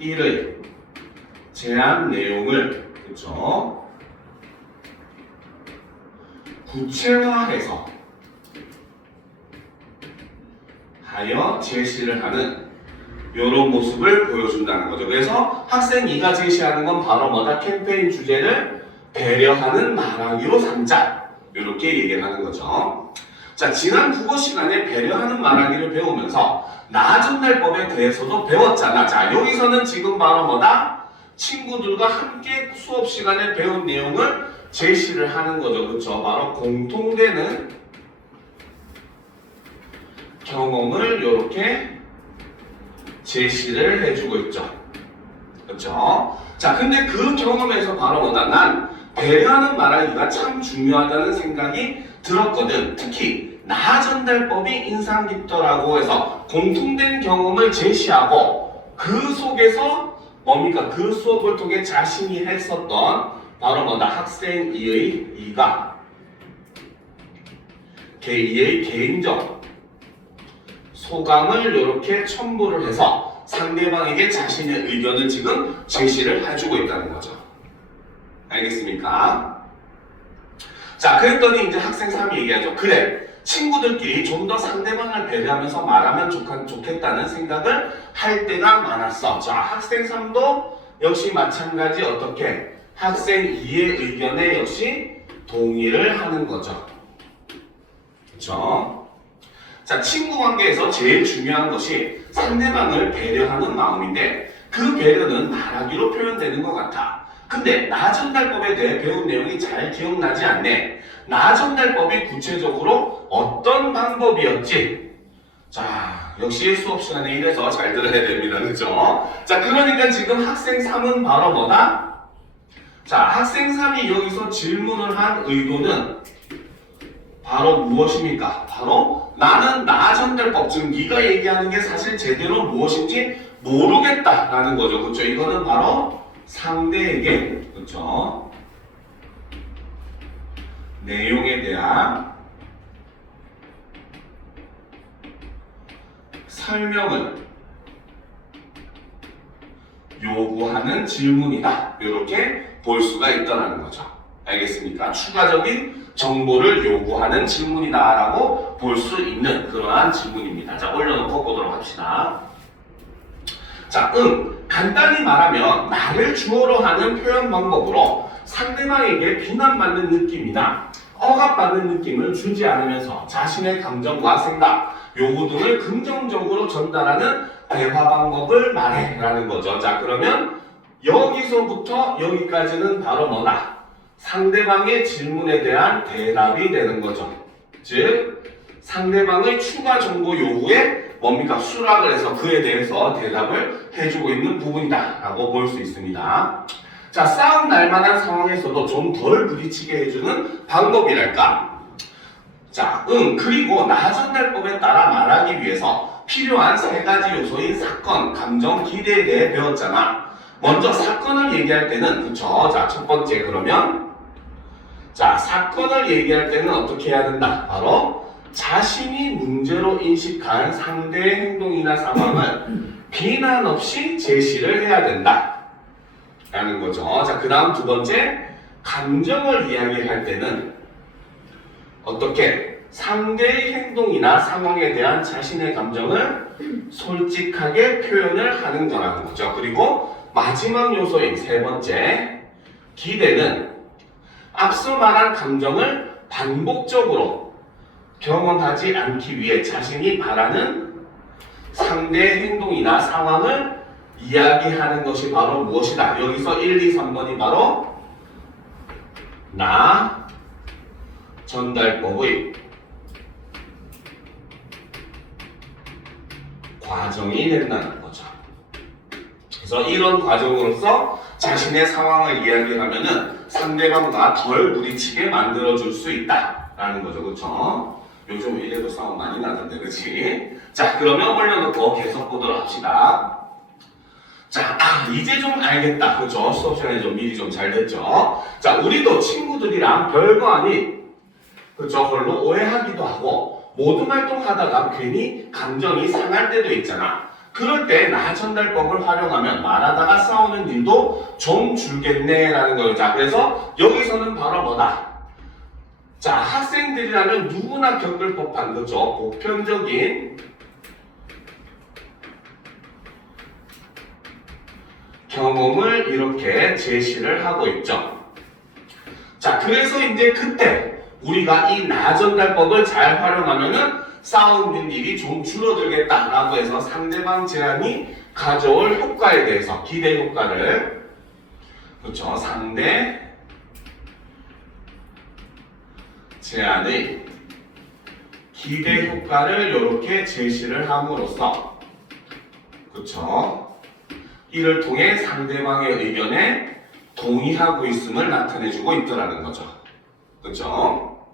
1의 제안 내용을 그렇죠? 구체화해서 하여 제시를 하는 이런 모습을 보여준다는 거죠. 그래서 학생 2가 제시하는 건 바로 뭐다? 캠페인 주제를 배려하는 말하기로 삼자. 이렇게 얘기를 하는 거죠. 자, 지난 국어 시간에 배려하는 말하기를 배우면서 나 전달법에 대해서도 배웠잖아. 자, 여기서는 지금 바로 뭐다? 친구들과 함께 수업 시간에 배운 내용을 제시를 하는 거죠. 그렇죠? 바로 공통되는 경험을 이렇게 제시를 해주고 있죠. 그렇죠? 자, 근데 그 경험에서 바로 뭐다? 난 배려하는 말하기가 참 중요하다는 생각이 들었거든. 특히 나 전달법이 인상 깊더라고 해서 공통된 경험을 제시하고 그 속에서 뭡니까? 그 수업을 통해 자신이 했었던 바로 뭐다? 학생 이의 이가 개의 개인적 소감을 이렇게 첨부를 해서 상대방에게 자신의 의견을 지금 제시를 해주고 있다는 거죠. 알겠습니까? 자, 그랬더니 이제 학생 3이 얘기하죠. 그래, 친구들끼리 좀 더 상대방을 배려하면서 말하면 좋겠다는 생각을 할 때가 많았어. 자, 학생 3도 역시 마찬가지 어떻게? 학생 2의 의견에 역시 동의를 하는 거죠. 그렇죠? 자, 친구 관계에서 제일 중요한 것이 상대방을 배려하는 마음인데 그 배려는 말하기로 표현되는 것 같아. 근데 나 전달법에 대해 배운 내용이 잘 기억나지 않네. 나 전달법이 구체적으로 어떤 방법이었지? 자, 역시 수업 시간에 이래서 잘 들어야 됩니다. 그죠? 자, 그러니까 지금 학생 3은 바로 뭐다? 자, 학생 3이 여기서 질문을 한 의도는 바로 무엇입니까? 바로 나는 나 전달법, 즉 네가 얘기하는 게 사실 제대로 무엇인지 모르겠다라는 거죠. 그렇죠? 이거는 바로 상대에게, 그렇죠? 내용에 대한 설명을 요구하는 질문이다. 이렇게 볼 수가 있다는 거죠. 알겠습니까? 추가적인 정보를 요구하는 질문이다라고 볼 수 있는 그러한 질문입니다. 자, 올려놓고 보도록 합시다. 자, 간단히 말하면 나를 주어로 하는 표현 방법으로 상대방에게 비난받는 느낌이나 억압받는 느낌을 주지 않으면서 자신의 감정과 생각, 요구 등을 긍정적으로 전달하는 대화 방법을 말해라는 거죠. 자, 그러면 여기서부터 여기까지는 바로 뭐다? 상대방의 질문에 대한 대답이 되는 거죠. 즉, 상대방의 추가 정보 요구에 뭡니까? 수락을 해서 그에 대해서 대답을 해주고 있는 부분이다 라고 볼 수 있습니다. 자, 싸움 날 만한 상황에서도 좀 덜 부딪히게 해주는 방법이랄까? 자, 그리고 나 전달법에 따라 말하기 위해서 필요한 세 가지 요소인 사건, 감정, 기대에 대해 배웠잖아. 먼저 사건을 얘기할 때는, 그쵸? 자, 첫 번째 그러면 자, 사건을 얘기할 때는 어떻게 해야 된다? 바로 자신이 문제로 인식한 상대의 행동이나 상황을 비난 없이 제시를 해야 된다 라는 거죠. 자, 그 다음 두 번째, 감정을 이야기할 때는 어떻게 상대의 행동이나 상황에 대한 자신의 감정을 솔직하게 표현을 하는 거라는 거죠. 그리고 마지막 요소인 세 번째, 기대는 앞서 말한 감정을 반복적으로 경험하지 않기 위해 자신이 바라는 상대의 행동이나 상황을 이야기하는 것이 바로 무엇이다. 여기서 1, 2, 3번이 바로 나 전달법의 과정이 된다는 거죠. 그래서 이런 과정으로서 자신의 상황을 이야기하면은 상대방과 덜 부딪히게 만들어줄 수 있다라는 거죠. 그렇죠? 요즘 이래도 싸움 많이 나던데, 그치? 자, 그러면 올려놓고 계속 보도록 합시다. 자, 이제 좀 알겠다. 그죠? 수업 시간에 좀 미리 좀 잘 됐죠? 자, 우리도 친구들이랑 별거 아닌, 그죠? 별로 오해하기도 하고, 모든 활동하다가 괜히 감정이 상할 때도 있잖아. 그럴 때 나 전달법을 활용하면 말하다가 싸우는 일도 좀 줄겠네라는 거예요. 자, 그래서 여기서는 바로 뭐다? 자, 학생들이라면 누구나 겪을 법한, 그죠? 보편적인 경험을 이렇게 제시를 하고 있죠. 자, 그래서 이제 그때 우리가 이 나전달법을 잘 활용하면은 싸우는 일이 좀 줄어들겠다라고 해서 상대방 제안이 가져올 효과에 대해서 기대 효과를 그렇죠. 상대 제안의 기대 효과를 이렇게 제시를 함으로써 그렇죠. 이를 통해 상대방의 의견에 동의하고 있음을 나타내주고 있더라는 거죠. 그렇죠?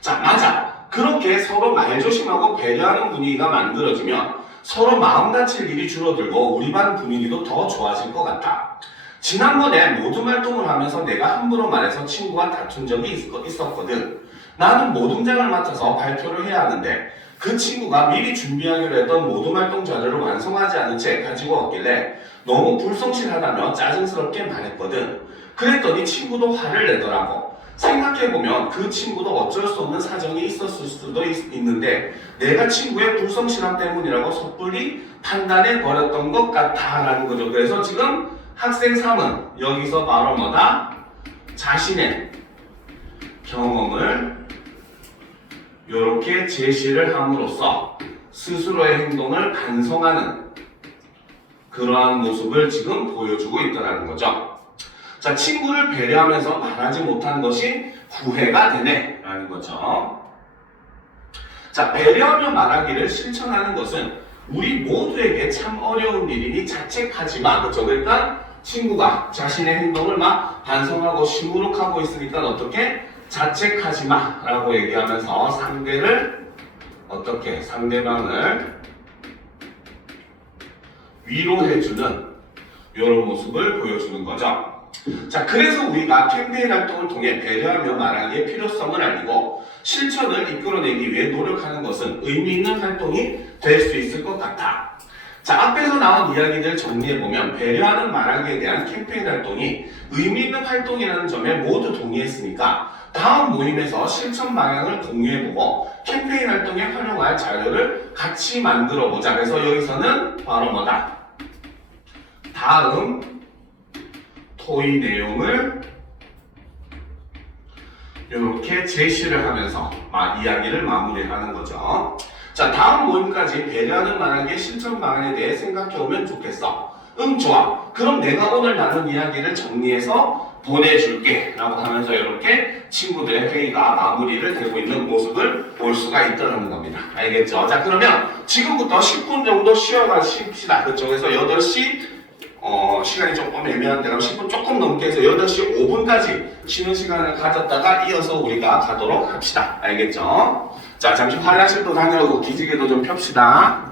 자, 맞아. 그렇게 서로 말조심하고 배려하는 분위기가 만들어지면 서로 마음 다칠 일이 줄어들고 우리 반 분위기도 더 좋아질 것 같아. 지난번에 모둠 활동을 하면서 내가 함부로 말해서 친구와 다툰 적이 있었거든. 나는 모둠장을 맡아서 발표를 해야 하는데 그 친구가 미리 준비하기로 했던 모둠 활동 자료를 완성하지 않은 채 가지고 왔길래 너무 불성실하다며 짜증스럽게 말했거든. 그랬더니 친구도 화를 내더라고. 생각해보면 그 친구도 어쩔 수 없는 사정이 있었을 수도 있는데 내가 친구의 불성실함 때문이라고 섣불리 판단해버렸던 것 같아 라는 거죠. 그래서 지금 학생 3은 여기서 바로 뭐다? 자신의 경험을 이렇게 제시를 함으로써 스스로의 행동을 반성하는 그러한 모습을 지금 보여주고 있다는 거죠. 자, 친구를 배려하면서 말하지 못한 것이 후회가 되네 라는 거죠. 자, 배려하며 말하기를 실천하는 것은 우리 모두에게 참 어려운 일이니 자책하지 마. 그렇죠? 그러니까 친구가 자신의 행동을 막 반성하고 시무룩하고 있으니까 어떻게? 자책하지 마 라고 얘기하면서 상대를 어떻게? 상대방을 위로해주는 이런 모습을 보여주는 거죠. 자, 그래서 우리가 캠페인 활동을 통해 배려하며 말하기의 필요성을 알리고 실천을 이끌어내기 위해 노력하는 것은 의미 있는 활동이 될 수 있을 것 같아. 자, 앞에서 나온 이야기들 정리해보면 배려하는 말하기에 대한 캠페인 활동이 의미 있는 활동이라는 점에 모두 동의했으니까 다음 모임에서 실천 방향을 공유해보고 캠페인 활동에 활용할 자료를 같이 만들어보자. 그래서 여기서는 바로 뭐다? 다음 토의 내용을 이렇게 제시를 하면서 이야기를 마무리하는 거죠. 자, 다음 모임까지 배려하는 말하기의 실천 방안에 대해 생각해오면 좋겠어. 응, 좋아. 그럼 내가 오늘 나눈 이야기를 정리해서 보내줄게 라고 하면서 이렇게 친구들의 회의가 마무리를 되고 있는 모습을 볼 수가 있다는 겁니다. 알겠죠? 자, 그러면 지금부터 10분 정도 쉬어가십시다. 그렇죠? 그래서 8시 시간이 조금 애매한데 그럼 10분 조금 넘게 해서 8시 5분까지 쉬는 시간을 가졌다가 이어서 우리가 가도록 합시다. 알겠죠? 자, 잠시 화장실도 다녀오고 기지개도 좀 펴시다.